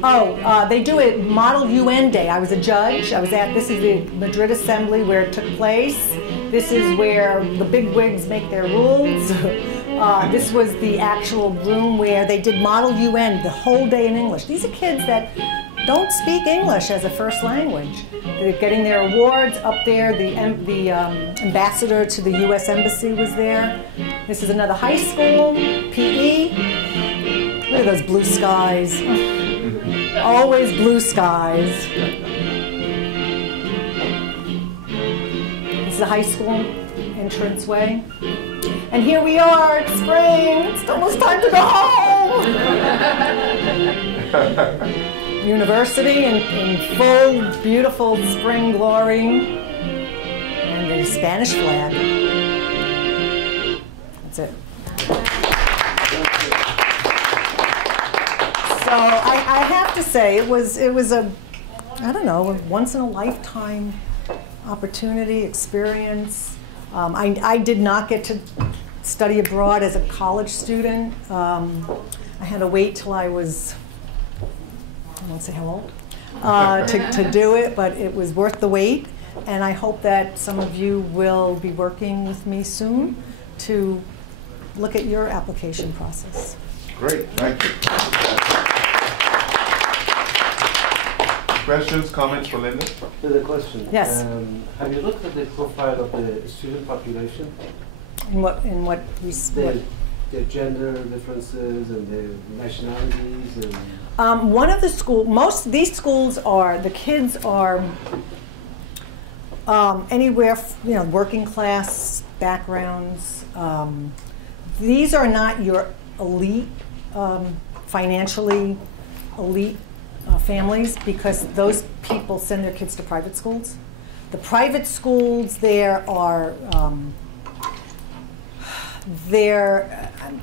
Oh, they do a Model UN Day. I was a judge. This is the Madrid Assembly where it took place. This is where the big wigs make their rules. This was the actual room where they did Model UN the whole day in English. These are kids that don't speak English as a first language. They're getting their awards up there. The ambassador to the U.S. Embassy was there. This is another high school, PE. Look at those blue skies. Always blue skies. This is a high school entranceway. And here we are, it's spring. It's almost time to go home. University in full, beautiful spring glory, and the Spanish flag. That's it. So I have to say, it was a, I don't know, a once in a lifetime opportunity, experience. I did not get to study abroad as a college student. I had to wait till I was, I won't say how old, to do it, but it was worth the wait. And I hope that some of you will be working with me soon to look at your application process. Great, thank you. Questions, comments for Linda? There's a question. Yes. Have you looked at the profile of the student population? In what Their gender differences and their nationalities and one of the most of these schools are, the kids are anywhere, working class backgrounds. These are not your elite, financially elite families, because those people send their kids to private schools. The private schools there are,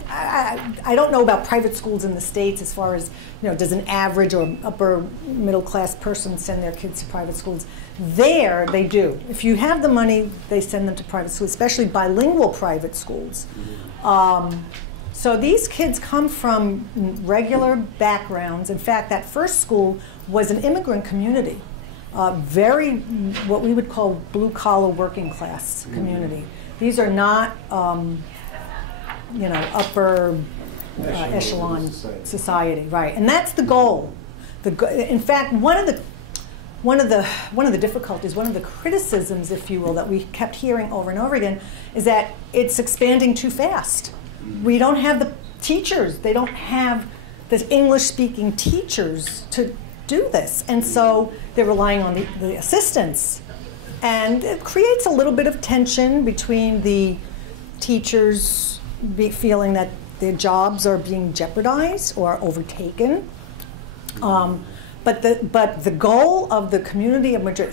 I don't know about private schools in the States as far as, does an average or upper middle class person send their kids to private schools? There, they do. If you have the money, they send them to private schools, especially bilingual private schools. So these kids come from regular backgrounds. In fact, that first school was an immigrant community, very, what we would call blue-collar working class community. These are not, upper echelon society, right? And that's the goal. In fact, one of the difficulties, one of the criticisms, if you will, that we kept hearing over and over again, is that it's expanding too fast. We don't have the teachers. They don't have the English-speaking teachers to do this. And so they're relying on the assistants. And it creates a little bit of tension between the teachers feeling that their jobs are being jeopardized or overtaken. But the goal of the community of Madrid,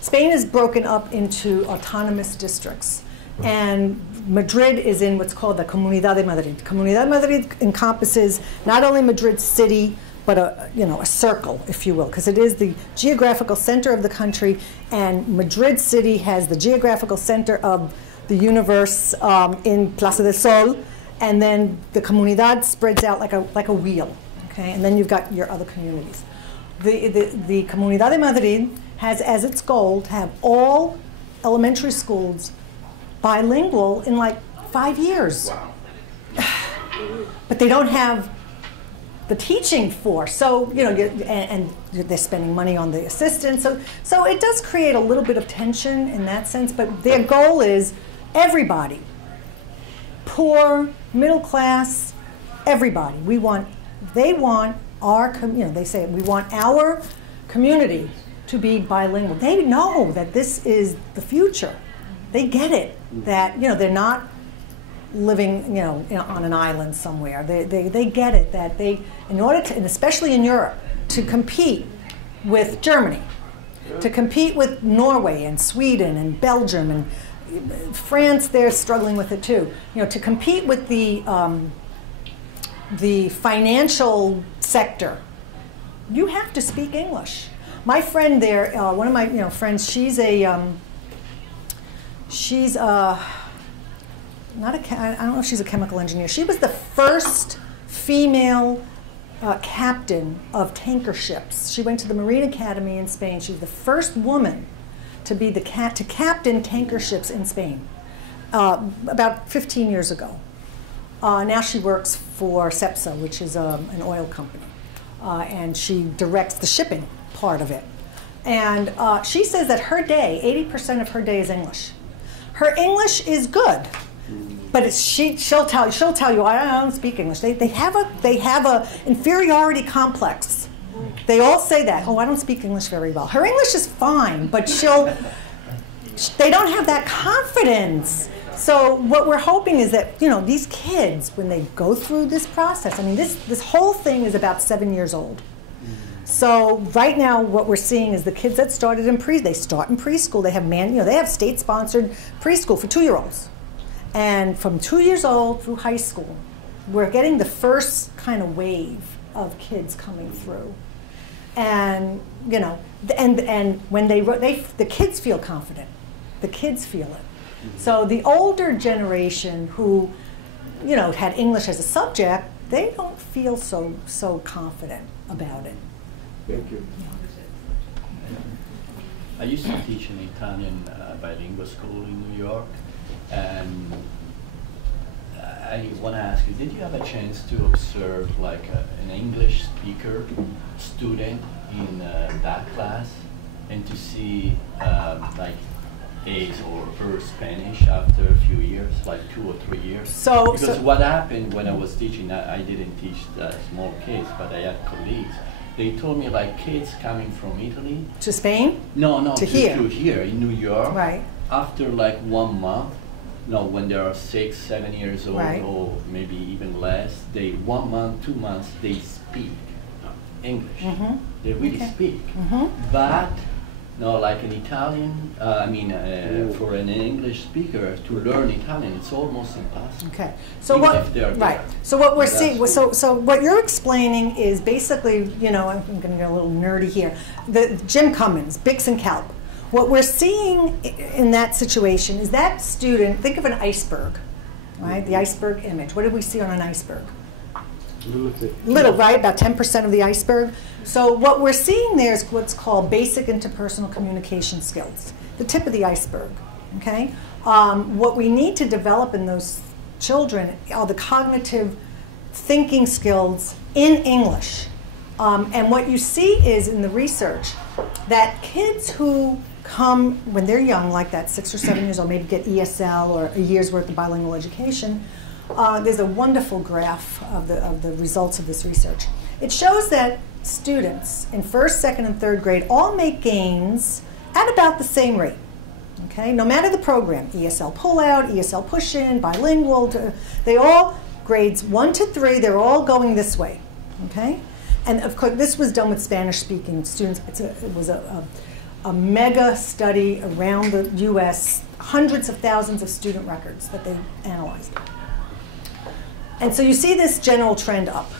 Spain is broken up into autonomous districts. And Madrid is in what's called the Comunidad de Madrid. Comunidad de Madrid encompasses not only Madrid city, but a circle, if you will, because it is the geographical center of the country, and Madrid city has the geographical center of the universe in Plaza del Sol, and then the Comunidad spreads out like a wheel, okay? And then you've got your other communities. The Comunidad de Madrid has as its goal to have all elementary schools bilingual in like 5 years. Wow. But they don't have the teaching force. So, and they're spending money on the assistants. So it does create a little bit of tension in that sense, but their goal is everybody, poor, middle class, everybody. They want our, they say we want our community to be bilingual. They know that this is the future. They get it, that, they're not living, on an island somewhere. They get it, that in order to, and especially in Europe, to compete with Germany, to compete with Norway and Sweden and Belgium and France, they're struggling with it too. To compete with the financial sector, you have to speak English. My friend there, one of my friends, she's I don't know if she's a chemical engineer. She was the first female captain of tanker ships. She went to the Marine Academy in Spain. She was the first woman to be to captain tanker ships in Spain about 15 years ago. Now she works for Cepsa, which is an oil company, and she directs the shipping part of it. And she says that her day, 80% of her day is English. Her English is good. But she'll tell you, I don't speak English. They have a inferiority complex. They all say that. Oh, I don't speak English very well. Her English is fine, but they don't have that confidence. So what we're hoping is that these kids, when they go through this process, I mean this whole thing is about 7 years old. So right now, what we're seeing is the kids that started they start in preschool. They have they have state-sponsored preschool for 2-year-olds. And from 2 years old through high school, we're getting the first kind of wave of kids coming through. And and when the kids feel confident, the kids feel it. So the older generation who, had English as a subject, they don't feel so confident about it. Thank you. I used to teach an Italian bilingual school in New York. And I want to ask you, did you have a chance to observe like an English speaker student in that class and to see like his or her Spanish after a few years, like 2 or 3 years? Because what happened when I was teaching, I didn't teach small kids, but I had colleagues. They told me like kids coming from Italy. To Spain? No, to here. To here in New York. Right. After like 1 month, when they are 6, 7 years old, right, or maybe even less, 1 month, 2 months, they speak English. Mm-hmm. They really speak. Mm-hmm. But like an Italian, for an English speaker to learn Italian, it's almost impossible. Okay. So So what we're seeing, so what you're explaining is basically, I'm going to get a little nerdy here. The Jim Cummins, Bix and Kalb. What we're seeing in that situation is that student, think of an iceberg, right? The iceberg image. What did we see on an iceberg? Little, right? About 10% of the iceberg. So what we're seeing there is what's called basic interpersonal communication skills, the tip of the iceberg, okay? What we need to develop in those children are the cognitive thinking skills in English. And what you see is in the research that kids who come when they're young, like that, 6 or 7 years old, maybe get ESL or a year's worth of bilingual education, there's a wonderful graph of the results of this research. It shows that students in first, second, and third grade all make gains at about the same rate. Okay, no matter the program, ESL pullout, ESL push-in, bilingual, they all, grades 1 to 3, they're all going this way. Okay, and of course this was done with Spanish-speaking students. It was a mega study around the U.S., hundreds of thousands of student records that they analyzed. And so you see this general trend up.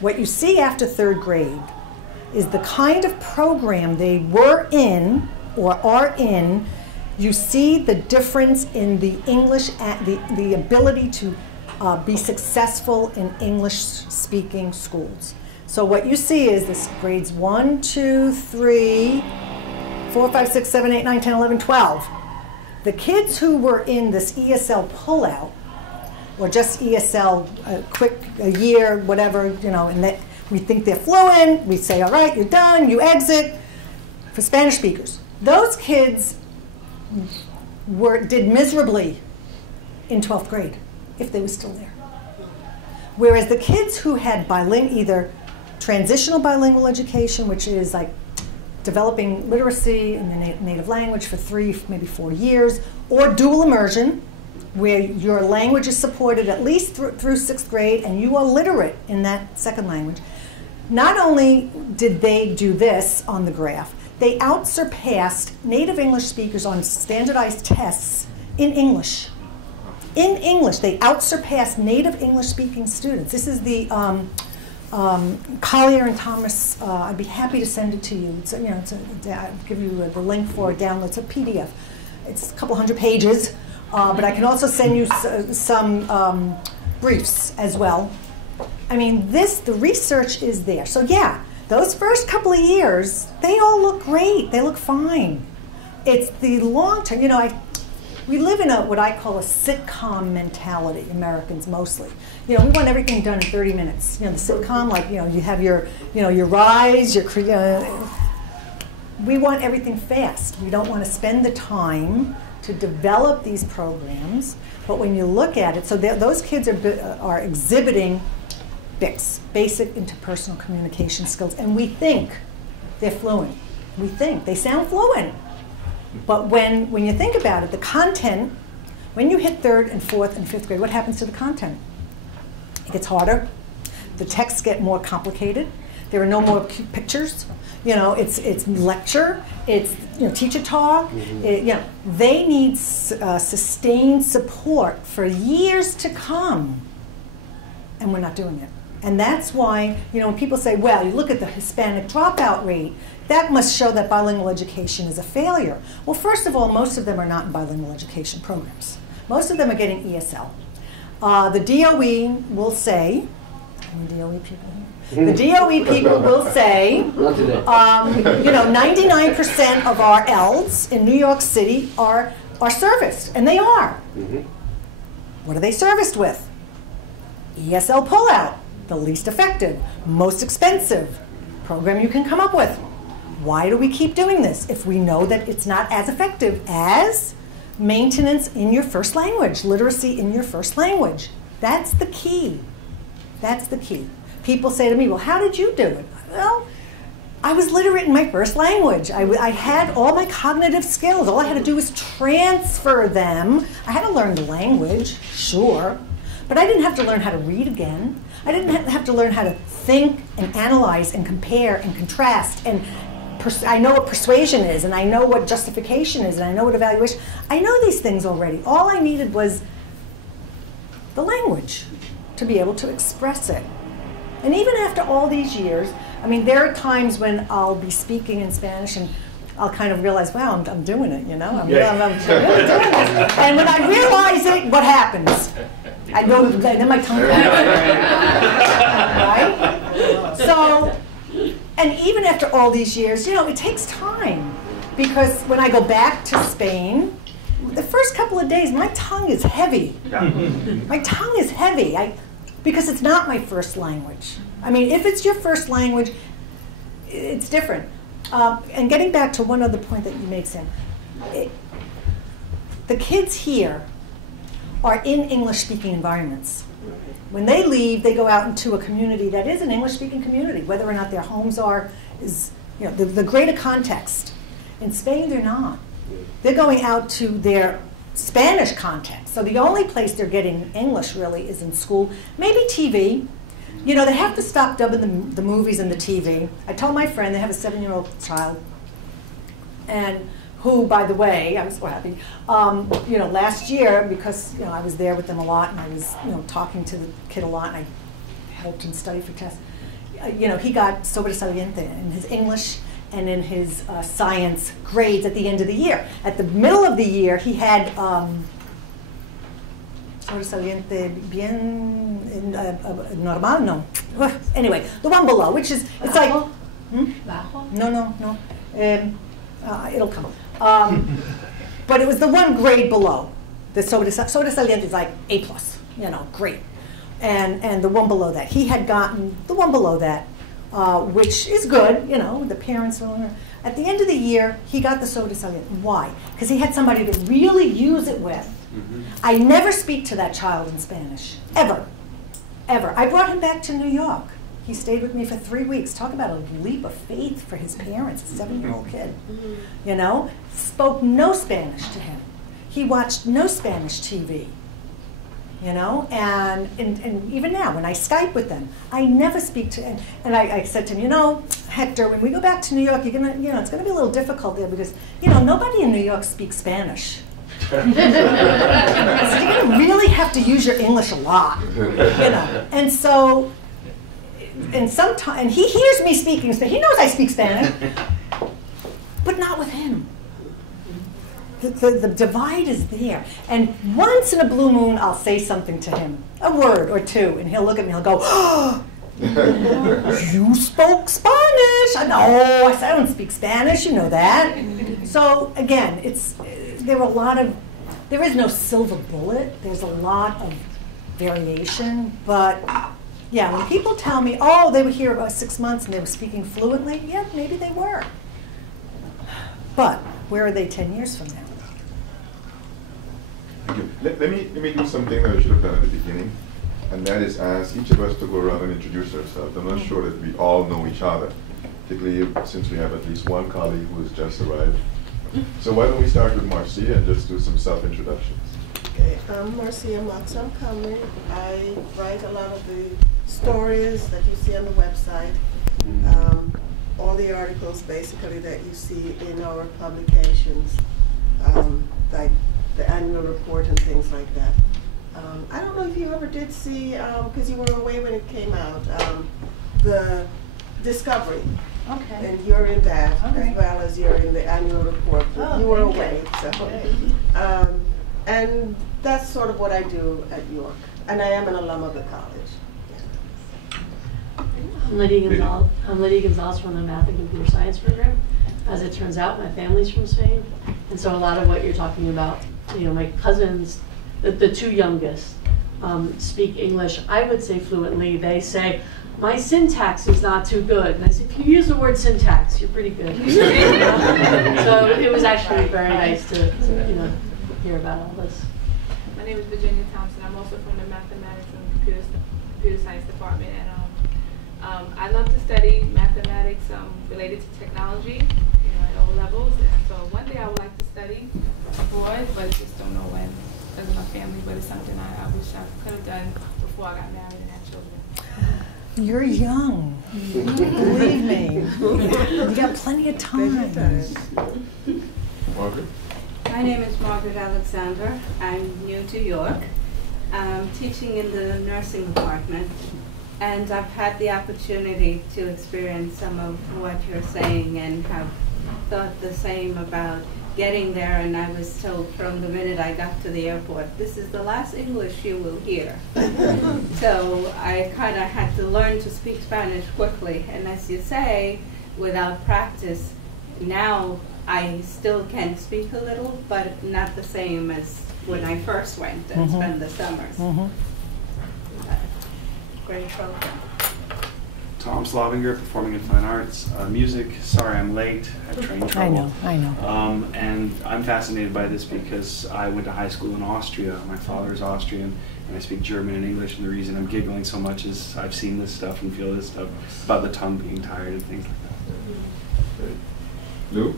What you see after third grade is the kind of program they were in or are in. You see the difference in the English, the ability to be successful in English-speaking schools. So what you see is this grades 1, 2, 3, 4, 5, 6, 7, 8, 9, 10, 11, 12. The kids who were in this ESL pullout, or just ESL, quick, a year, whatever, you know, and that we think they're fluent, we say, all right, you're done, you exit. For Spanish speakers, those kids did miserably in 12th grade, if they were still there. Whereas the kids who had either transitional bilingual education, which is like developing literacy in the native language for 3, maybe 4 years, or dual immersion, where your language is supported at least through 6th grade and you are literate in that second language. Not only did they do this on the graph, they outsurpassed native English speakers on standardized tests in English. In English, they outsurpassed native English-speaking students. This is the Collier and Thomas. I'd be happy to send it to you. It's, you know, I'll give you the link for a download. It's a PDF. It's a couple hundred pages, but I can also send you some briefs as well. I mean, the research is there. So yeah, those first couple of years, they all look great. They look fine. It's the long term. You know, we live in what I call a sitcom mentality, Americans mostly. You know, we want everything done in 30 minutes. You know, the sitcom, like, you know, you have your rise, we want everything fast. We don't want to spend the time to develop these programs. But when you look at it, so those kids are exhibiting BICS, basic interpersonal communication skills, and we think they're fluent. We think they sound fluent. But when you think about it, the content, when you hit 3rd and 4th and 5th grade, what happens to the content? It gets harder. The texts get more complicated. There are no more cute pictures. You know, it's lecture. It's, you know, teacher talk. You know, they need sustained support for years to come, and we're not doing it. And that's why, you know, when people say, well, you look at the Hispanic dropout rate, that must show that bilingual education is a failure. Well, first of all, most of them are not in bilingual education programs. Most of them are getting ESL. The DOE will say, any DOE people here? The DOE people will say, you know, 99% of our ELDs in New York City are serviced, and they are. What are they serviced with? ESL pullout, the least effective, most expensive program you can come up with. Why do we keep doing this if we know that it's not as effective as maintenance in your first language, literacy in your first language? That's the key. That's the key. People say to me, well, how did you do it? Well, I was literate in my first language. I had all my cognitive skills. All I had to do was transfer them. I had to learn the language, sure, but I didn't have to learn how to read again. I didn't have to learn how to think and analyze and compare and contrast. And I know what persuasion is, and I know what justification is, and I know what evaluation. I know these things already. All I needed was the language to be able to express it. And even after all these years, I mean, there are times when I'll be speaking in Spanish and I'll kind of realize, wow, I'm doing it, you know? I'm really doing this. And when I realize it, what happens? I go, then my tongue right? So, and even after all these years, you know, it takes time. Because when I go back to Spain, the first couple of days, my tongue is heavy. My tongue is heavy because it's not my first language. I mean, if it's your first language, it's different. And getting back to one other point that you made, Sam, the kids here are in English-speaking environments. When they leave, they go out into a community that is an English-speaking community, whether or not their homes are, is, you know, the greater context. In Spain, they're not. They're going out to their Spanish context. So the only place they're getting English really is in school, maybe TV. You know, they have to stop dubbing the movies and the TV. I told my friend, they have a 7-year-old child, and who, by the way, I'm so happy, you know, last year, because, you know, I was there with them a lot, and I was, you know, talking to the kid a lot, and I helped him study for tests. You know, he got sobresaliente in his English and in his science grades at the end of the year. At the middle of the year, he had sobresaliente bien normal, no. Anyway, the one below, which is, it's like, no. It'll come. But it was the one grade below. The sobresaliente is like A+, you know, great. And the one below that. He had gotten the one below that, which is good, you know, the parents were. At the end of the year, he got the sobresaliente. Why? Because he had somebody to really use it with. I never speak to that child in Spanish, ever, ever. I brought him back to New York. He stayed with me for 3 weeks. Talk about a leap of faith for his parents, a 7-year-old kid. You know, spoke no Spanish to him. He watched no Spanish TV. You know, and even now, when I Skype with them, I never speak to, and I said to him, you know, Hector, when we go back to New York, you're gonna, you know, it's gonna be a little difficult there because, you know, nobody in New York speaks Spanish. So you're gonna really have to use your English a lot, you know. And so, and sometimes, and he hears me speaking Spanish. He knows I speak Spanish, but not with him. The divide is there. And once in a blue moon, I'll say something to him, a word or two, and he'll look at me and he'll go, oh, you spoke Spanish. I know, I said I don't speak Spanish, you know that. So again, there is no silver bullet. There's a lot of variation, but yeah, when people tell me, oh, they were here about 6 months and they were speaking fluently, yeah, maybe they were. But where are they 10 years from now? Thank you. Let me do something that I should have done at the beginning, and that is ask each of us to go around and introduce ourselves. I'm not sure that we all know each other, particularly since we have at least one colleague who has just arrived. So why don't we start with Marcia and just do some self-introductions. Okay, I'm Marcia Maxam Kamri. I write a lot of the stories that you see on the website, all the articles basically that you see in our publications, like the annual report and things like that. I don't know if you ever did see, because you were away when it came out, the Discovery. Okay. And you're in that, Okay. as well as you're in the annual report. Oh, You were thank you. away, so. Okay. And that's sort of what I do at York. And I am an alum of the college. I'm Lydia Gonzalez from the Math and Computer Science program. As it turns out, my family's from Spain. And so a lot of what you're talking about, you know, my cousins, the two youngest, speak English, I would say fluently. They say, my syntax is not too good. And I said, if you use the word syntax, you're pretty good. So it was actually very nice to you know, hear about all this. My name is Virginia Thompson. I'm also from the Mathematics and Computer Science department. And I love to study mathematics related to technology, you know, at all levels. And so one day I would like to study abroad, but just don't know when because of my family. But it's something I wish I could have done before I got married and had children. You're young. Believe me. You got plenty of time. Margaret? My name is Margaret Alexander. I'm new to York. I'm teaching in the nursing department, and I've had the opportunity to experience some of what you're saying and have thought the same about getting there. And I was told from the minute I got to the airport, this is the last English you will hear. So I kind of had to learn to speak Spanish quickly. And as you say, without practice, now I still can speak a little, but not the same as when I first went and spent the summers. Great program. Tom Slavinger, Performing and Fine Arts. Music, sorry I'm late, I had train trouble. I know. And I'm fascinated by this because I went to high school in Austria. My father's Austrian, and I speak German and English, and the reason I'm giggling so much is I've seen this stuff and feel this stuff about the tongue being tired and things like that. Lou?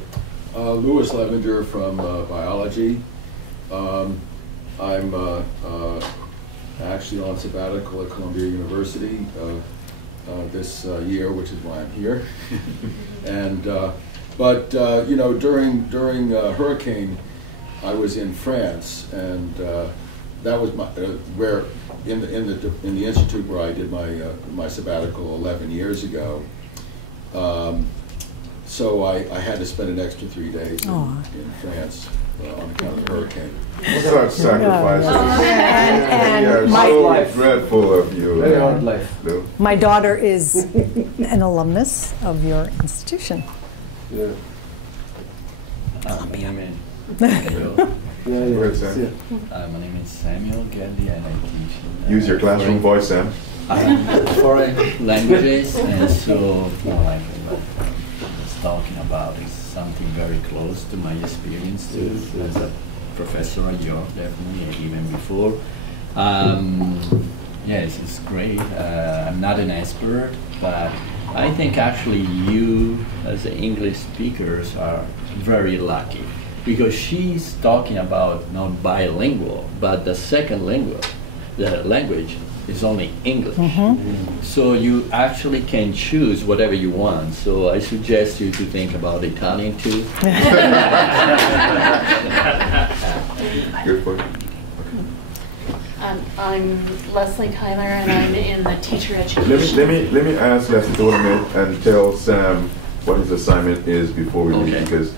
Louis Levenger from biology. I'm actually on sabbatical at Columbia University this year, which is why I'm here. And but you know, during hurricane, I was in France, and that was my where in the institute where I did my sabbatical 11 years ago. So I had to spend an extra 3 days in France on account of the hurricane. Such sacrifices. And so dreadful of you. Very hard life. Lou. my daughter is an alumnus of your institution. Yeah. My name is Go ahead, Sam. my name is Samuel Geldy, and I teach. Use your classroom voice, Sam. Foreign languages, and so like what I was talking about is something very close to my experience too, as a professor at York, definitely, and even before. Yes, it's great. I'm not an expert, but I think actually you, as English speakers, are very lucky, because she's talking about not bilingual, but the second language, the language is only English. So you actually can choose whatever you want. So I suggest you to think about Italian too. Good point. I'm Leslie Kyler, and I'm in the teacher education. Let me ask Leslie to hold a minute and tell Sam what his assignment is before we leave, because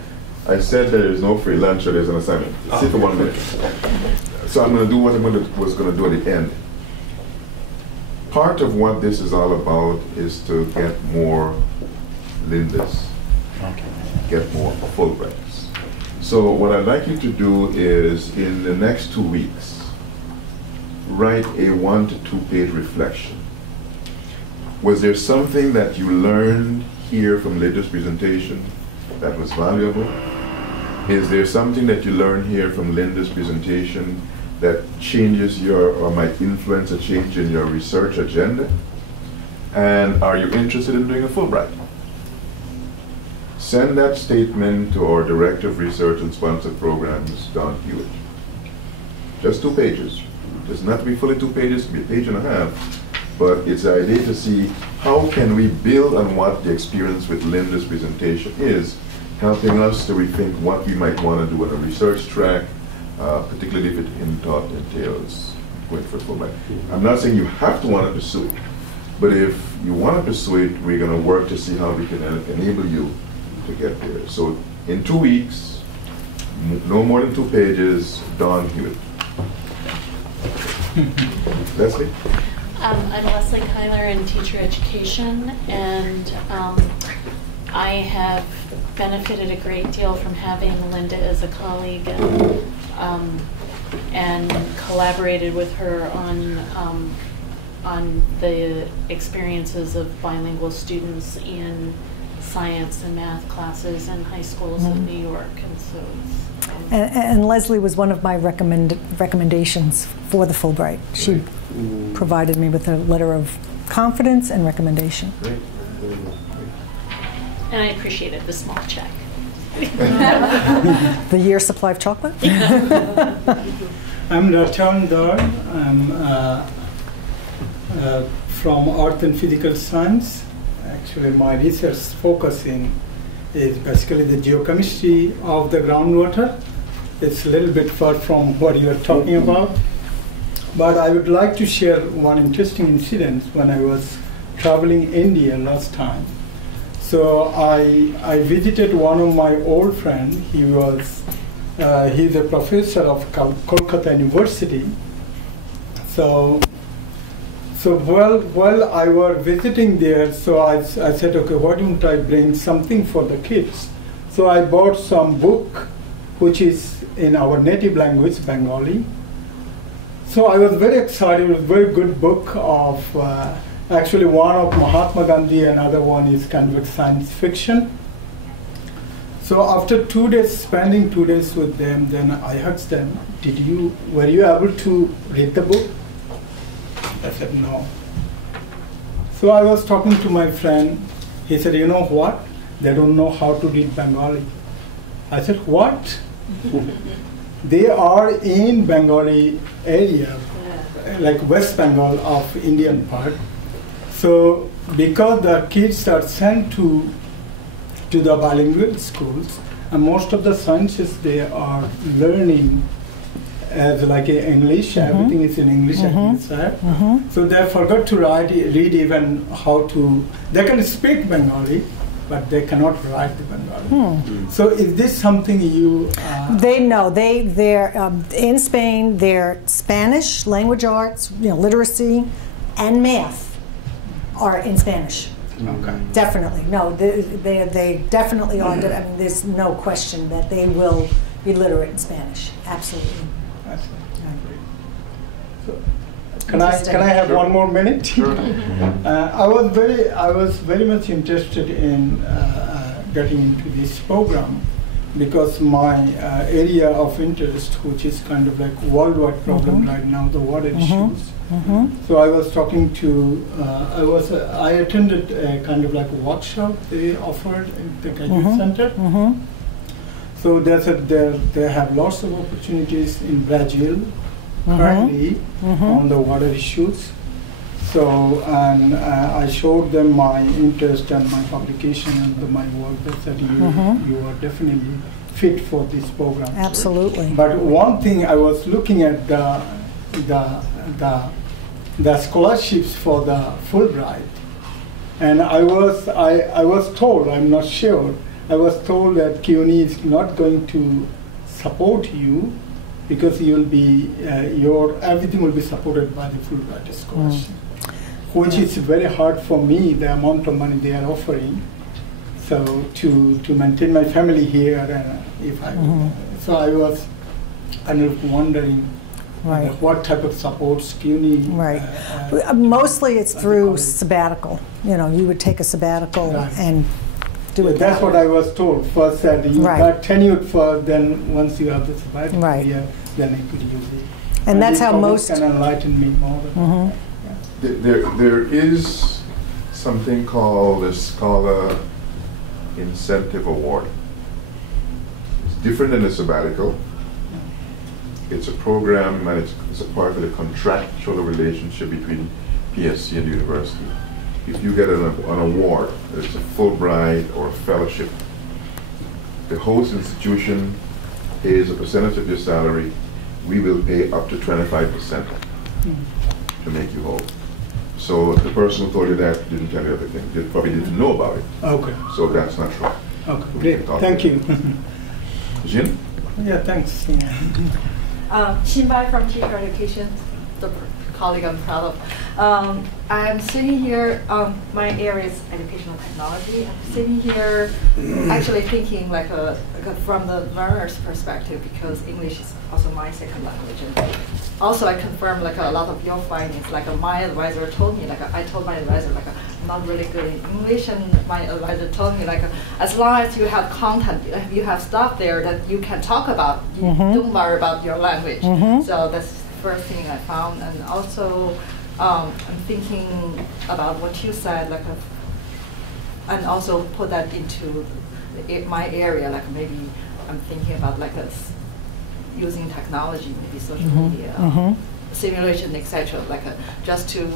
I said there is no free lunch, or there's an assignment. Sit for 1 minute. So I'm going to do what I was going to do at the end. Part of what this is all about is to get more Lindas, get more Fulbrights. So what I'd like you to do is, in the next 2 weeks, write a 1 to 2 page reflection. Was there something that you learned here from Linda's presentation that was valuable? Is there something that you learned here from Linda's presentation that changes your, or might influence a change in your research agenda? And are you interested in doing a Fulbright? Send that statement to our Director of Research and Sponsored Programs, Don Hewitt. Just 2 pages. It doesn't have to be fully 2 pages, it can be a page and a half. But it's the idea to see how can we build on what the experience with Linda's presentation is, helping us to rethink what we might want to do in a research track, particularly if it entails going for Fulbright. I'm not saying you have to want to pursue it, but if you want to pursue it, we're going to work to see how we can enable you to get there. So in 2 weeks, no more than 2 pages, Don Hewitt. Leslie? I'm Leslie Kyler in teacher education, and I have benefited a great deal from having Linda as a colleague, and collaborated with her on the experiences of bilingual students in science and math classes in high schools in New York, and so it's, And Leslie was one of my recommendations for the Fulbright. She provided me with a letter of confidence and recommendation. and I appreciated the small check. The year's supply of chocolate? I'm Rachan Dar. I'm from Earth and Physical Science. Actually, my research focusing is basically the geochemistry of the groundwater. It's a little bit far from what you are talking about. But I would like to share one interesting incident when I was traveling India last time. So I visited one of my old friends. He's a professor of Kolkata University. So while I was visiting there, so I said, okay, why don't I bring something for the kids? So I bought some book, which is in our native language, Bengali. So I was very excited. It was a very good book of Actually, one of Mahatma Gandhi, another one is kind of science fiction. So after 2 days, spending 2 days with them, then I asked them, were you able to read the book? I said, no. So I was talking to my friend. He said, you know what? They don't know how to read Bengali. I said, what? They are in Bengali area, like West Bengal of Indian part. So because the kids are sent to the bilingual schools, and most of the sciences they are learning as like English, everything is in English, so they forgot to read even how to, they can speak Bengali, but they cannot write the Bengali. So is this something you... They know, they're in Spain, they're Spanish, language arts, literacy, and math are in Spanish. Okay. Definitely, no, they definitely are. I mean, there's no question that they will be literate in Spanish. Absolutely. So, can I have one more minute? Sure. I was very much interested in getting into this program because my area of interest, which is kind of like worldwide problem right now, the water issues. So I was talking to, I attended a kind of like workshop they offered in the Graduate Center. So they said they have lots of opportunities in Brazil currently on the water issues. So, and I showed them my interest and my publication and my work. They said you are definitely fit for this program. Absolutely. But one thing I was looking at the scholarships for the Fulbright, and I was told, I'm not sure, I was told that CUNY is not going to support you because you will be everything will be supported by the Fulbright scholarship, which is very hard for me, the amount of money they are offering. So to maintain my family here, so I was kind of wondering what type of supports CUNY. Mostly it's through sabbatical. You would take a sabbatical and do it. That's what I was told. First that you got tenured for, then once you have the sabbatical year, then I could use it. And that's how most can enlighten me more. There is something called a Scholar Incentive Award. It's different than a sabbatical. It's a program and it's a part of the contractual relationship between PSC and the university. If you get an award, it's a Fulbright or a fellowship, the host institution pays a percentage of your salary. We will pay up to 25% to make you whole. So the person who told you that didn't tell you everything. They probably didn't know about it. Okay. So that's not true. Okay, great. Thank you. Jin? Yeah, thanks. Shinbai from Teacher Education, the colleague I'm proud of. I'm sitting here, my area is educational technology. I'm sitting here actually thinking like from the learner's perspective, because English is also my second language. And also I confirm like a lot of your findings. Like my advisor told me, like I told my advisor, like I'm not really good in English, and my advisor told me like as long as you have content, you have stuff there that you can talk about, you don't worry about your language. So that's the first thing I found. And also I'm thinking about what you said, like and also put that into my area. Like maybe I'm thinking about like using technology, maybe social media, simulation, etc. Like just to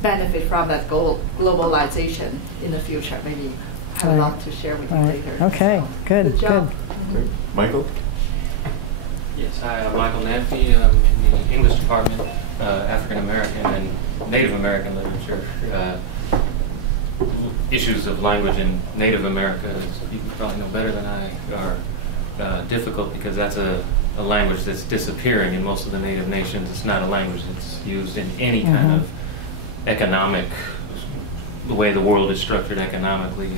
benefit from that globalization in the future. Maybe have a lot to share with you later. Okay, so, good job. Okay. Michael? Yes, hi, I'm Michael Nanfee. I'm in the English department, African American and Native American literature. Issues of language in Native America, as people probably know better than I, are difficult because that's a language that's disappearing in most of the Native nations. It's not a language that's used in any kind of economic, the way the world is structured economically.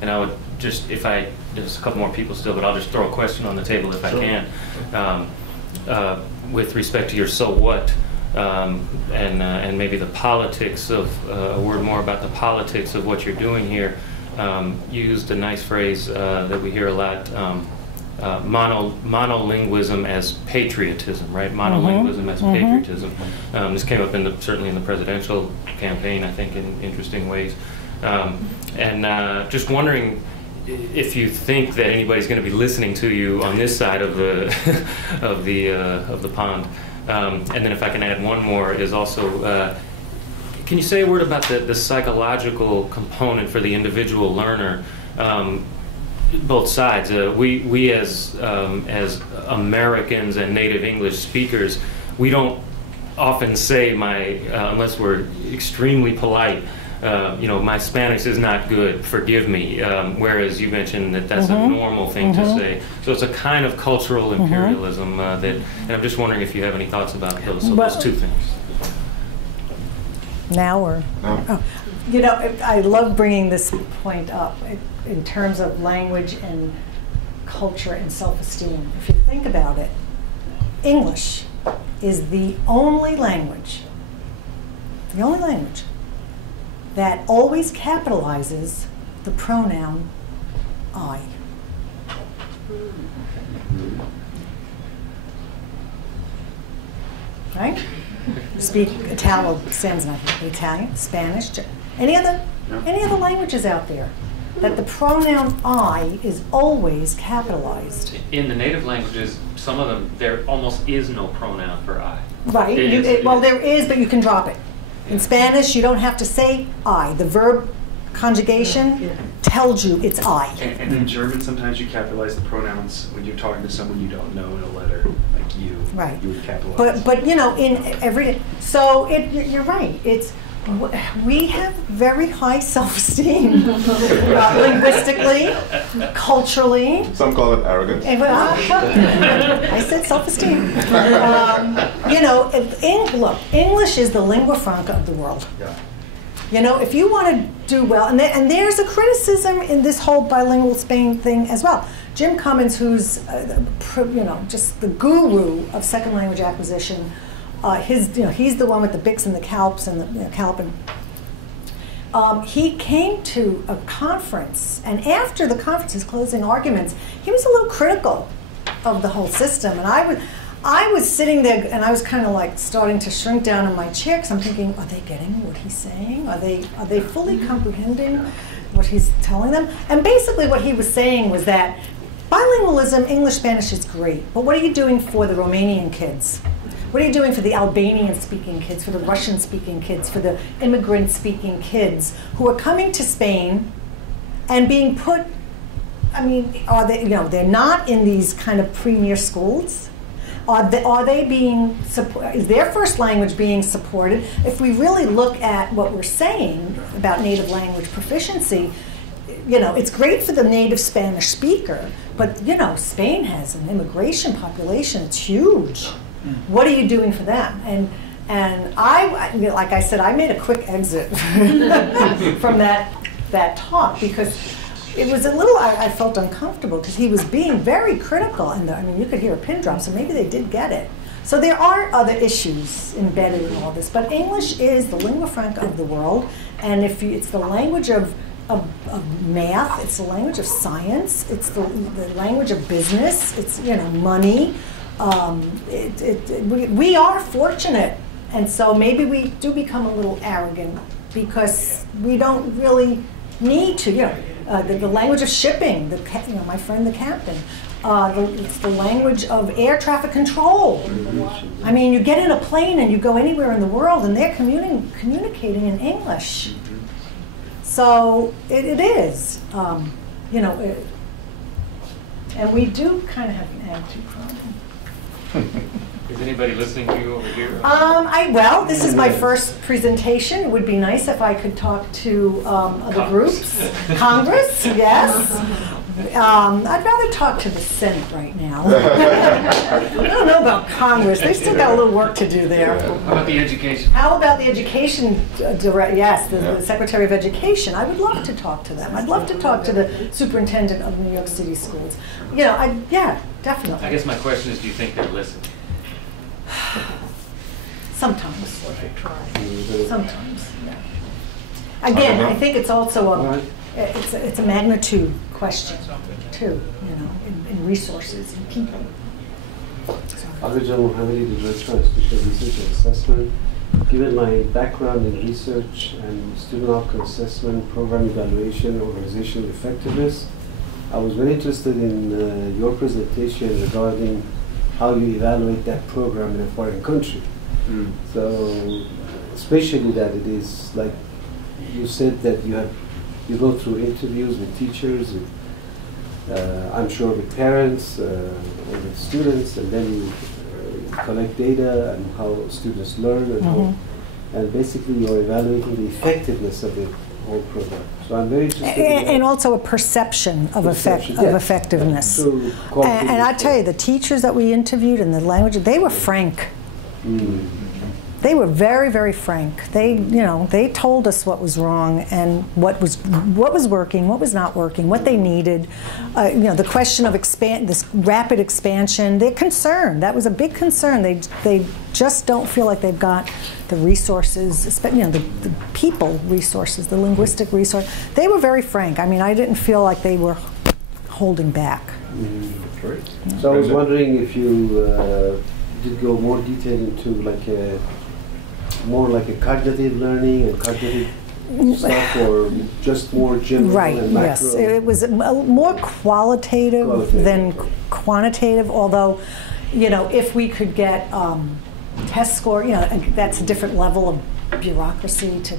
And I would just, there's a couple more people still, but I'll just throw a question on the table if I can. With respect to your so what, and maybe the politics of a word more about the politics of what you're doing here. You used a nice phrase that we hear a lot. Monolinguism as patriotism, right? Monolinguism as patriotism. This came up certainly in the presidential campaign, I think, in interesting ways. Just wondering if you think that anybody's going to be listening to you on this side of the of the pond. And then if I can add one more, is also can you say a word about the psychological component for the individual learner? Both sides. We as Americans and native English speakers, we don't often say unless we're extremely polite. My Spanish is not good. Forgive me. Whereas you mentioned that that's a normal thing to say. So it's a kind of cultural imperialism and I'm just wondering if you have any thoughts about those two things. Now or oh. I love bringing this point up in terms of language and culture and self-esteem. If you think about it, English is the only language that always capitalizes the pronoun I. Right? Speak Italian, Spanish, any other languages out there that the pronoun I is always capitalized. In the native languages, some of them, there almost is no pronoun for I. Right. There is, but you can drop it. In Spanish, you don't have to say I. The verb conjugation tells you it's I. And in German, sometimes you capitalize the pronouns when you're talking to someone you don't know in a letter, like you. Right. You would capitalize. But in every you're right. We have very high self-esteem, linguistically, culturally. Some call it arrogance. I said self-esteem. Look, English is the lingua franca of the world. Yeah. If you want to do well, and there's a criticism in this whole bilingual Spain thing as well. Jim Cummins, who's just the guru of second language acquisition. He's the one with the Bics and the Calps and the Calpin. He came to a conference, and after the conference, his closing arguments, he was a little critical of the whole system. And I was sitting there, and I was kind of like starting to shrink down in my chair because I'm thinking, are they getting what he's saying? Are they fully comprehending what he's telling them? And basically, what he was saying was that bilingualism, English, Spanish is great, but what are you doing for the Romanian kids? What are you doing for the Albanian-speaking kids, for the Russian-speaking kids, for the immigrant-speaking kids who are coming to Spain and being put, are they, they're not in these kind of premier schools? Are they being, is their first language being supported? If we really look at what we're saying about native language proficiency, it's great for the native Spanish speaker, but, Spain has an immigration population, it's huge. What are you doing for them? And I like I said, I made a quick exit from that talk because it was a little, I felt uncomfortable because he was being very critical, and you could hear a pin drop, so maybe they did get it. So there are other issues embedded in all this, but English is the lingua franca of the world, and it's the language of math, it's the language of science, it's the language of business, it's money. We are fortunate, and so maybe we do become a little arrogant because we don't really need to. The language of shipping. My friend the captain. It's the language of air traffic control. You get in a plane and you go anywhere in the world, and they're communicating in English. So it is, and we do kind of have an attitude problem. Is anybody listening to you over here? Well, this is my first presentation. It would be nice if I could talk to other groups. Congress, yes. I'd rather talk to the Senate right now. I don't know about Congress. They've still got a little work to do there. How about the education? How about the education yes, the Secretary of Education. I would love to talk to them. I'd love to talk to the superintendent of New York City schools. Yeah, definitely. I guess my question is, do you think they're listening? Sometimes. Sometimes, yeah. Again, I think it's also it's a magnitude question too, you know, in resources and people. Abidjan Mohamedi, the Director of Special Research and Assessment. Given my background in research and student outcome assessment, program evaluation, organizational effectiveness, I was very interested in your presentation regarding how you evaluate that program in a foreign country. So, especially that it is like you said that you go through interviews with teachers, I'm sure with parents or with students, and then you collect data and how students learn and how, and basically you're evaluating the effectiveness of the whole program. So I'm very interested and also a perception of effectiveness. And I tell you, the teachers that we interviewed and the language, they were frank. They were very, very frank. They, you know, they told us what was wrong and what was working, what was not working, what they needed. You know, the question of this rapid expansion. They're concerned. That was a big concern. They just don't feel like they've got the resources, you know, the people resources, the linguistic resource. They were very frank. I mean, I didn't feel like they were holding back. Great. So I was wondering if you did go more detail into more like a cognitive learning and cognitive stuff, or just more general and macro? Yes. It was more qualitative than quantitative, although, you know, if we could get test score, you know, that's a different level of bureaucracy to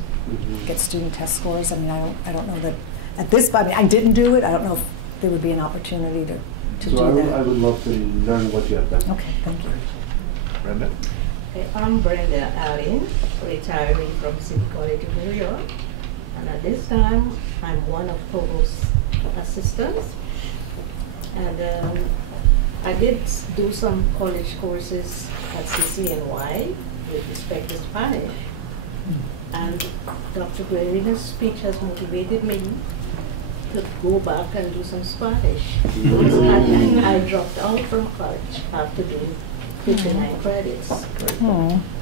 get student test scores. I mean, I don't know that at this, I mean, I didn't do it. I don't know if there would be an opportunity to do that. I would love to learn what you have done. Okay, thank you. Brenda? I'm Brenda Allen, retiree from City College of New York, and at this time I'm one of Provost's assistants, and I did do some college courses at CCNY with respect to Spanish, and Dr. Guerrina's speech has motivated me to go back and do some Spanish. I dropped out from college after doing 59 credits.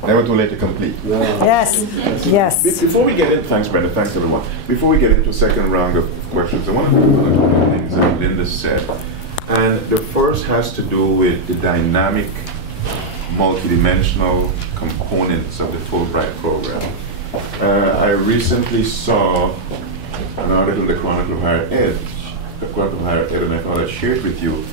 Never too late to complete. Yes, yes. Before we get into, thanks Brenda, thanks everyone. Before we get into a second round of questions, I want to talk about a couple of things that Linda said. And the first has to do with the dynamic, multidimensional components of the Fulbright program. I recently saw an article in the Chronicle of Higher Ed, and I thought I'd share it with you.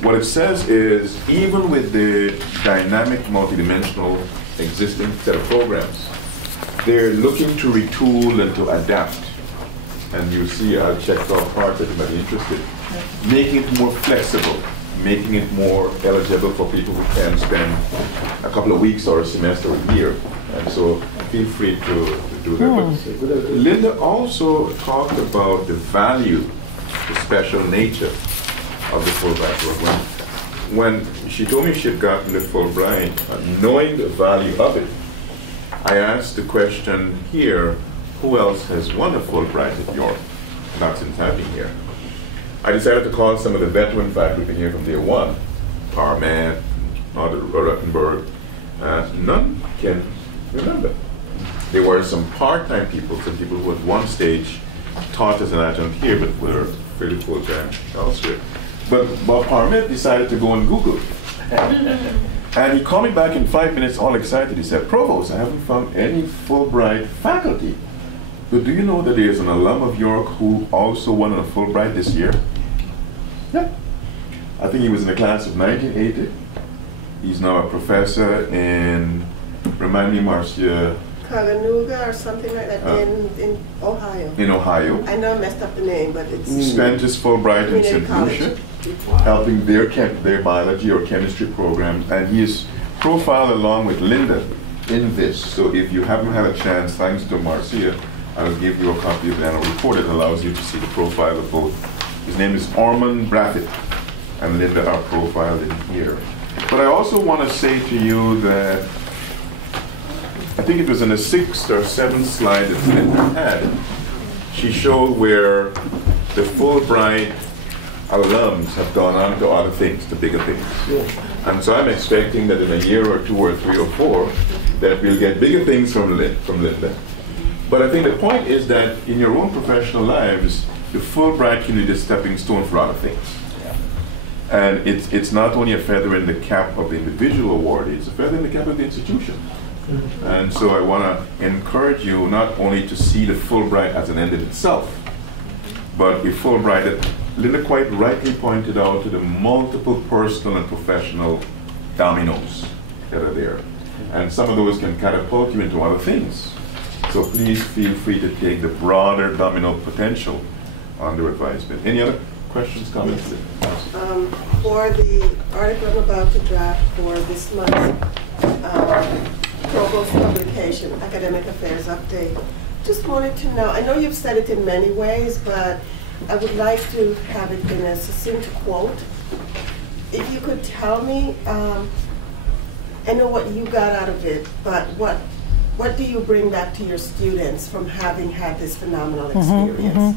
What it says is, even with the dynamic, multidimensional existing set of programs, they're looking to retool and to adapt. And you see, I'll check off parts that you might be interested. Making it more flexible, making it more eligible for people who can spend a couple of weeks or a semester or a year. And so feel free to do that. But Linda also talked about the value, the special nature of the Fulbright program. When she told me she had gotten the Fulbright, knowing the value of it, I asked the question here, who else has won a Fulbright at York? Not since I've been here. I decided to call some of the veteran faculty who've been here from day one, Parmet, Rottenberg. None can remember. There were some part-time people, some people who at one stage taught as an adjunct here, but were fairly full-time elsewhere. But Bob Parmet decided to go on Google. And he called me back in 5 minutes, all excited. He said, Provost, I haven't found any Fulbright faculty. But do you know that there's an alum of York who also won a Fulbright this year? Yeah. I think he was in the class of 1980. He's now a professor in, remind me, Marcia. Chattanooga or something like that in Ohio. In Ohio. I know I messed up the name, but it's... Spent his Fulbright in St. Lucia, helping their biology or chemistry program, and he is profiled along with Linda in this. So if you haven't had a chance, thanks to Marcia, I'll give you a copy of the annual report that allows you to see the profile of both. His name is Ormond Brathett, and Linda are profiled in here. But I also want to say to you that I think it was in the 6th or 7th slide that Linda had. She showed where the Fulbright alums have gone on to other things, to bigger things. And so I'm expecting that in a year or 2 or 3 or 4, that we'll get bigger things from Linda. But I think the point is that in your own professional lives, the Fulbright can be the stepping stone for other things. And it's not only a feather in the cap of the individual awardee, it's a feather in the cap of the institution. And so I want to encourage you not only to see the Fulbright as an end in itself, but a Fulbright that Linda quite rightly pointed out to the multiple personal and professional dominoes that are there. And some of those can catapult you into other things. So please feel free to take the broader domino potential under advisement. Any other questions, comments? For the article I'm about to draft for this month's Provost publication, Academic Affairs Update, just wanted to know, I know you've said it in many ways, but I would like to have it in a succinct quote. If you could tell me, I know what you got out of it, but what do you bring back to your students from having had this phenomenal experience?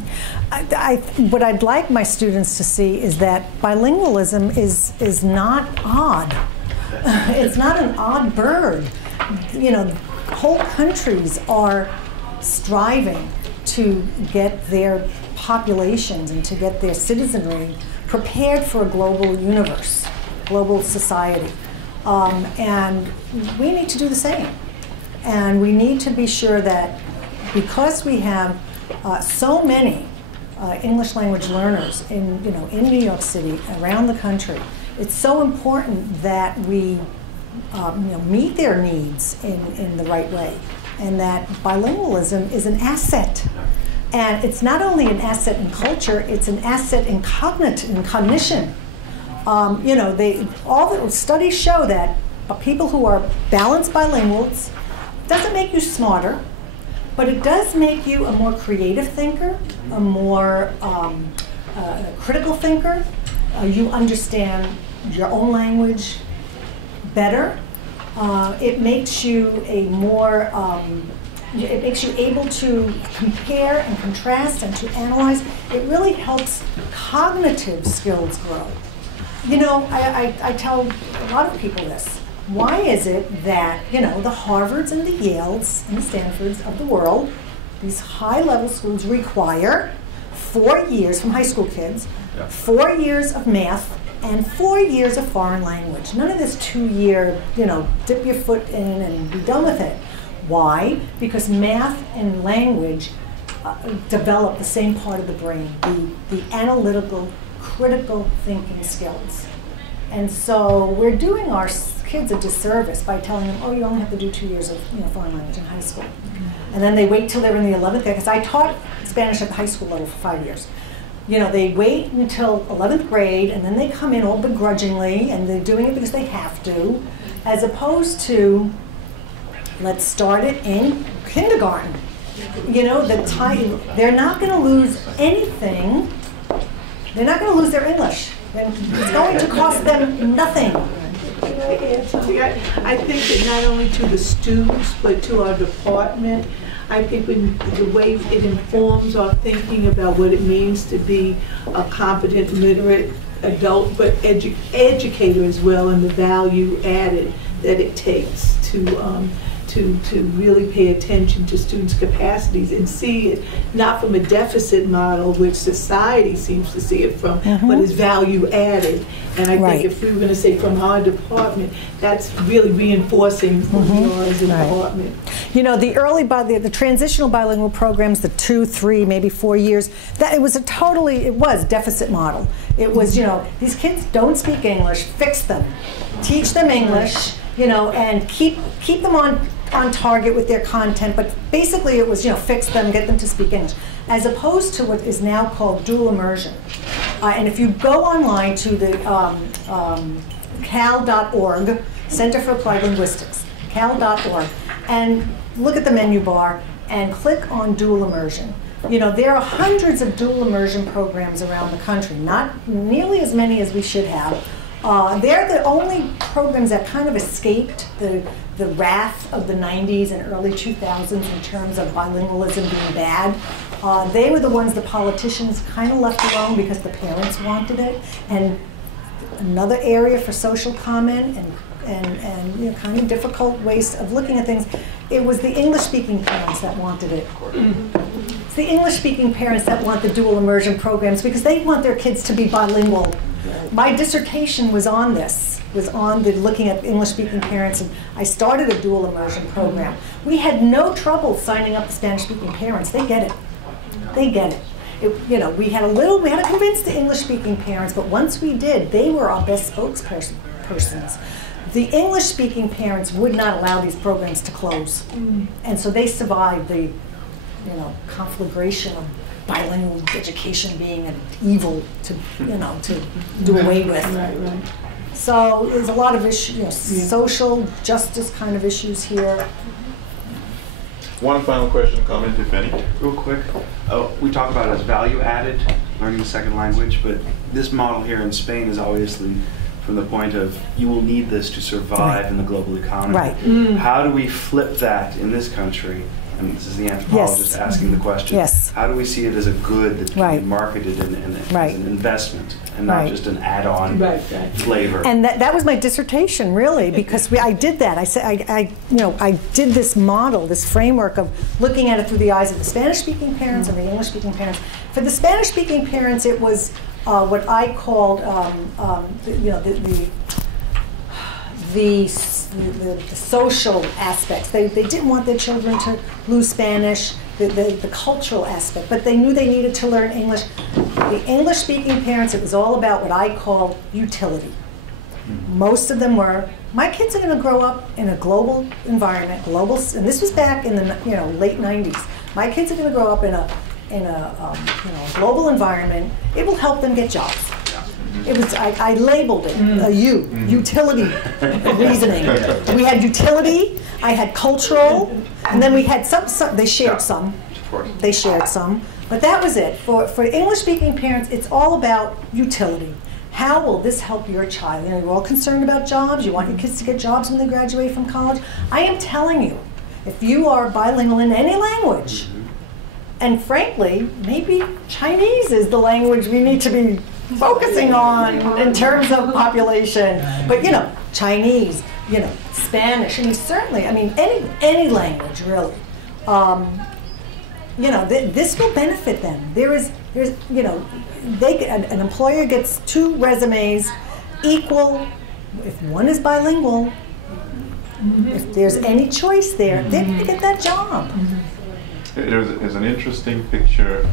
What I'd like my students to see is that bilingualism is not odd. It's not an odd bird. You know, whole countries are striving to get their populations and to get their citizenry prepared for a global universe, global society. And we need to do the same. And we need to be sure that because we have so many English language learners in New York City, around the country, it's so important that we meet their needs in the right way, and that bilingualism is an asset. And it's not only an asset in culture, it's an asset in cognition. All the studies show that people who are balanced bilinguals doesn't make you smarter, but it does make you a more creative thinker, a more critical thinker. You understand your own language better. It makes you a more, it makes you able to compare and contrast and to analyze. It really helps cognitive skills grow. You know, I tell a lot of people this. Why is it that, the Harvards and the Yales and the Stanfords of the world, these high-level schools require 4 years from high school kids, 4 years of math, and 4 years of foreign language? None of this 2-year, dip your foot in and be done with it. Why? Because math and language develop the same part of the brain, the analytical, critical thinking skills. And so we're doing our kids a disservice by telling them, oh, you only have to do 2 years of foreign language in high school. And then they wait till they're in the 11th grade, because I taught Spanish at the high school level for 5 years. They wait until 11th grade, and then they come in all begrudgingly, and they're doing it because they have to, as opposed to, let's start it in kindergarten. They're not going to lose anything. They're not going to lose their English. It's going to cost them nothing. I think that not only to the students, but to our department, I think the way it informs our thinking about what it means to be a competent, literate adult, but educator as well, and the value added that it takes to really pay attention to students' capacities and see it not from a deficit model, which society seems to see it from, but as value added. And I think if we were going to say from our department, that's really reinforcing who we are as a department. The transitional bilingual programs, the 2, 3, maybe 4 years, it was deficit model. It was, these kids don't speak English, fix them, teach them English, and keep them on target with their content, but basically it was, fix them, get them to speak English, as opposed to what is now called dual immersion. And if you go online to the cal.org, Center for Applied Linguistics, cal.org, and look at the menu bar and click on dual immersion. There are hundreds of dual immersion programs around the country, not nearly as many as we should have. They're the only programs that kind of escaped the wrath of the 90s and early 2000s in terms of bilingualism being bad. They were the ones the politicians kind of left alone because the parents wanted it. And another area for social comment and you know, kind of difficult ways of looking at things. It was the English-speaking parents that wanted it. It's the English-speaking parents that want the dual immersion programs because they want their kids to be bilingual. My dissertation was on this, was on the looking at English-speaking parents, and I started a dual immersion program. We had no trouble signing up the Spanish-speaking parents. They get it. They get it. You know, we had to convince the English-speaking parents, but once we did, they were our best spokespersons. The English-speaking parents would not allow these programs to close, and so they survived the, you know, conflagration of bilingual education being an evil to, you know, to do away with. Right. So there's a lot of issues, you know, social justice kind of issues here. One final question, comment, if any. Real quick, we talk about it as value added, learning a second language, but this model here in Spain is obviously from the point of you will need this to survive in the global economy. Right. How do we flip that in this country? And this is the anthropologist asking the question. Yes. How do we see it as a good that can be marketed as an investment and not just an add-on flavor? And that was my dissertation, really, because I did that. I said I did this model, this framework of looking at it through the eyes of the Spanish-speaking parents and the English-speaking parents. For the Spanish-speaking parents, it was what I called the social aspects. They didn't want their children to lose Spanish, the cultural aspect, but they knew they needed to learn English. The English-speaking parents, it was all about what I called utility. Most of them were, my kids are going to grow up in a global environment, and this was back in the late 90s. My kids are going to grow up in a global environment. It will help them get jobs. It was, I labeled it, utility reasoning. We had utility, I had cultural, and then we had some they shared some. They shared some. But that was it. For English-speaking parents, it's all about utility. How will this help your child? You know, you're all concerned about jobs. You want your kids to get jobs when they graduate from college. I am telling you, if you are bilingual in any language, and frankly, maybe Chinese is the language we need to be focusing on in terms of population. But you know, Chinese, you know, Spanish, and certainly, I mean, any language really. You know, this will benefit them. There's, you know, an employer gets 2 resumes equal. If one is bilingual, if there's any choice there, they're going to get that job. There's an interesting picture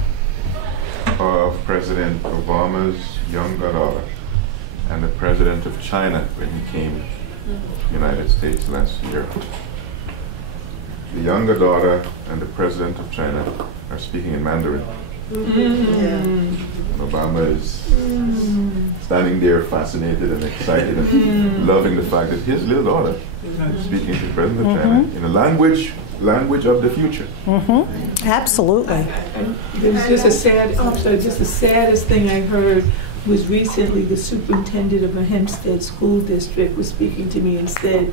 of President Obama's younger daughter and the President of China when he came to the United States last year. The younger daughter and the President of China are speaking in Mandarin. And Obama is standing there fascinated and excited and loving the fact that his little daughter is speaking to the President of China in a language of the future. Absolutely. There was just the saddest thing I heard was recently the superintendent of a Hempstead school district was speaking to me and said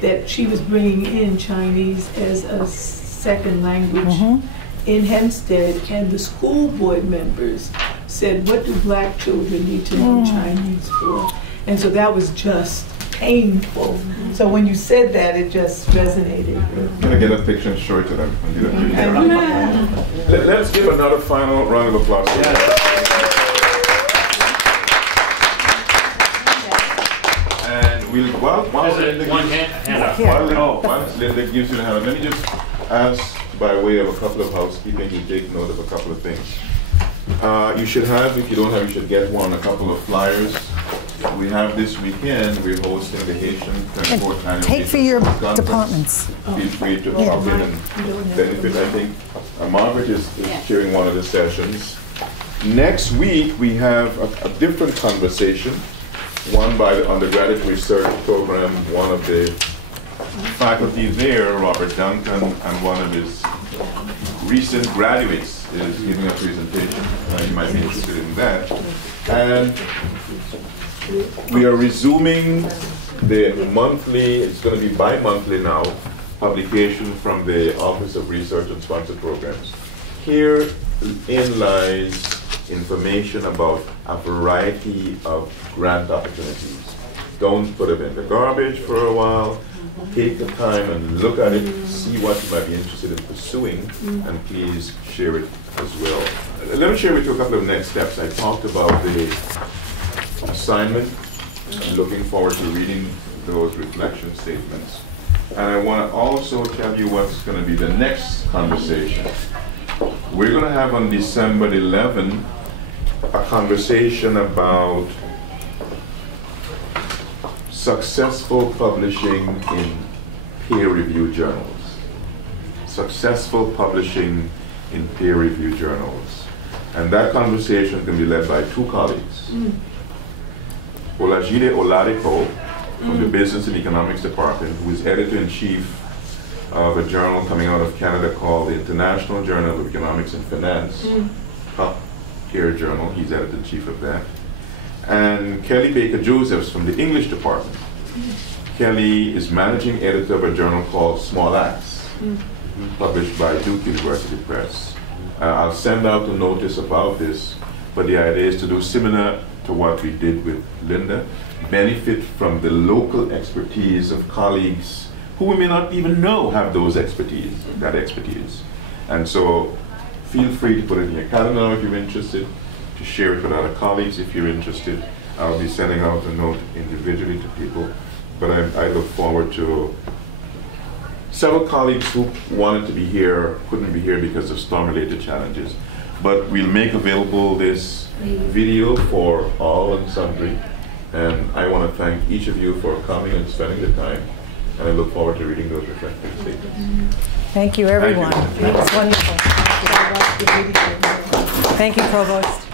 that she was bringing in Chinese as a second language in Hempstead, and the school board members said, what do black children need to know Chinese for? And so that was just painful. So when you said that, it just resonated. I'm going to get a picture and show it to them. Let's give another final round of applause. And we'll, while Linda gives you the hand, let me just ask, by way of a couple of housekeeping, you take note of a couple of things. You should have, if you don't have, you should get a couple of flyers. We have this weekend, we're hosting the Haitian 24th Annual Take for your Conference. departments. Feel free to pop in and benefit. I think Margaret is chairing one of the sessions. Next week, we have a different conversation, one by the undergraduate research program, one of the faculty there, Robert Duncan, and one of his recent graduates is giving a presentation. You might be interested in that. And we are resuming the monthly, it's going to be bi-monthly now, publication from the Office of Research and Sponsored Programs. Here in lies information about a variety of grant opportunities. Don't put them in the garbage for a while. Take the time and look at it, see what you might be interested in pursuing, and please share it as well. Let me share with you a couple of next steps. I talked about the assignment. I'm looking forward to reading those reflection statements. And I want to also tell you what's going to be the next conversation. We're going to have on December 11th a conversation about successful publishing in peer-reviewed journals. Successful publishing in peer-reviewed journals. And that conversation is going to be led by two colleagues. Olajide Oladipo from the Business and Economics Department, who is editor-in-chief of a journal coming out of Canada called the International Journal of Economics and Finance, top-tier journal. He's editor-in-chief of that. And Kelly Baker-Josephs from the English department. Kelly is managing editor of a journal called Small Acts, published by Duke University Press. I'll send out a notice about this, but the idea is to do similar to what we did with Linda, benefit from the local expertise of colleagues who we may not even know have that expertise. And so feel free to put it in your calendar if you're interested, to share it with other colleagues if you're interested. I'll be sending out a note individually to people, but I look forward to several colleagues who wanted to be here, couldn't be here because of storm-related challenges. But we'll make available this video for all and sundry. And I want to thank each of you for coming and spending the time. And I look forward to reading those reflective statements. Thank you, everyone. Thank you. It was wonderful. Thank you, Provost.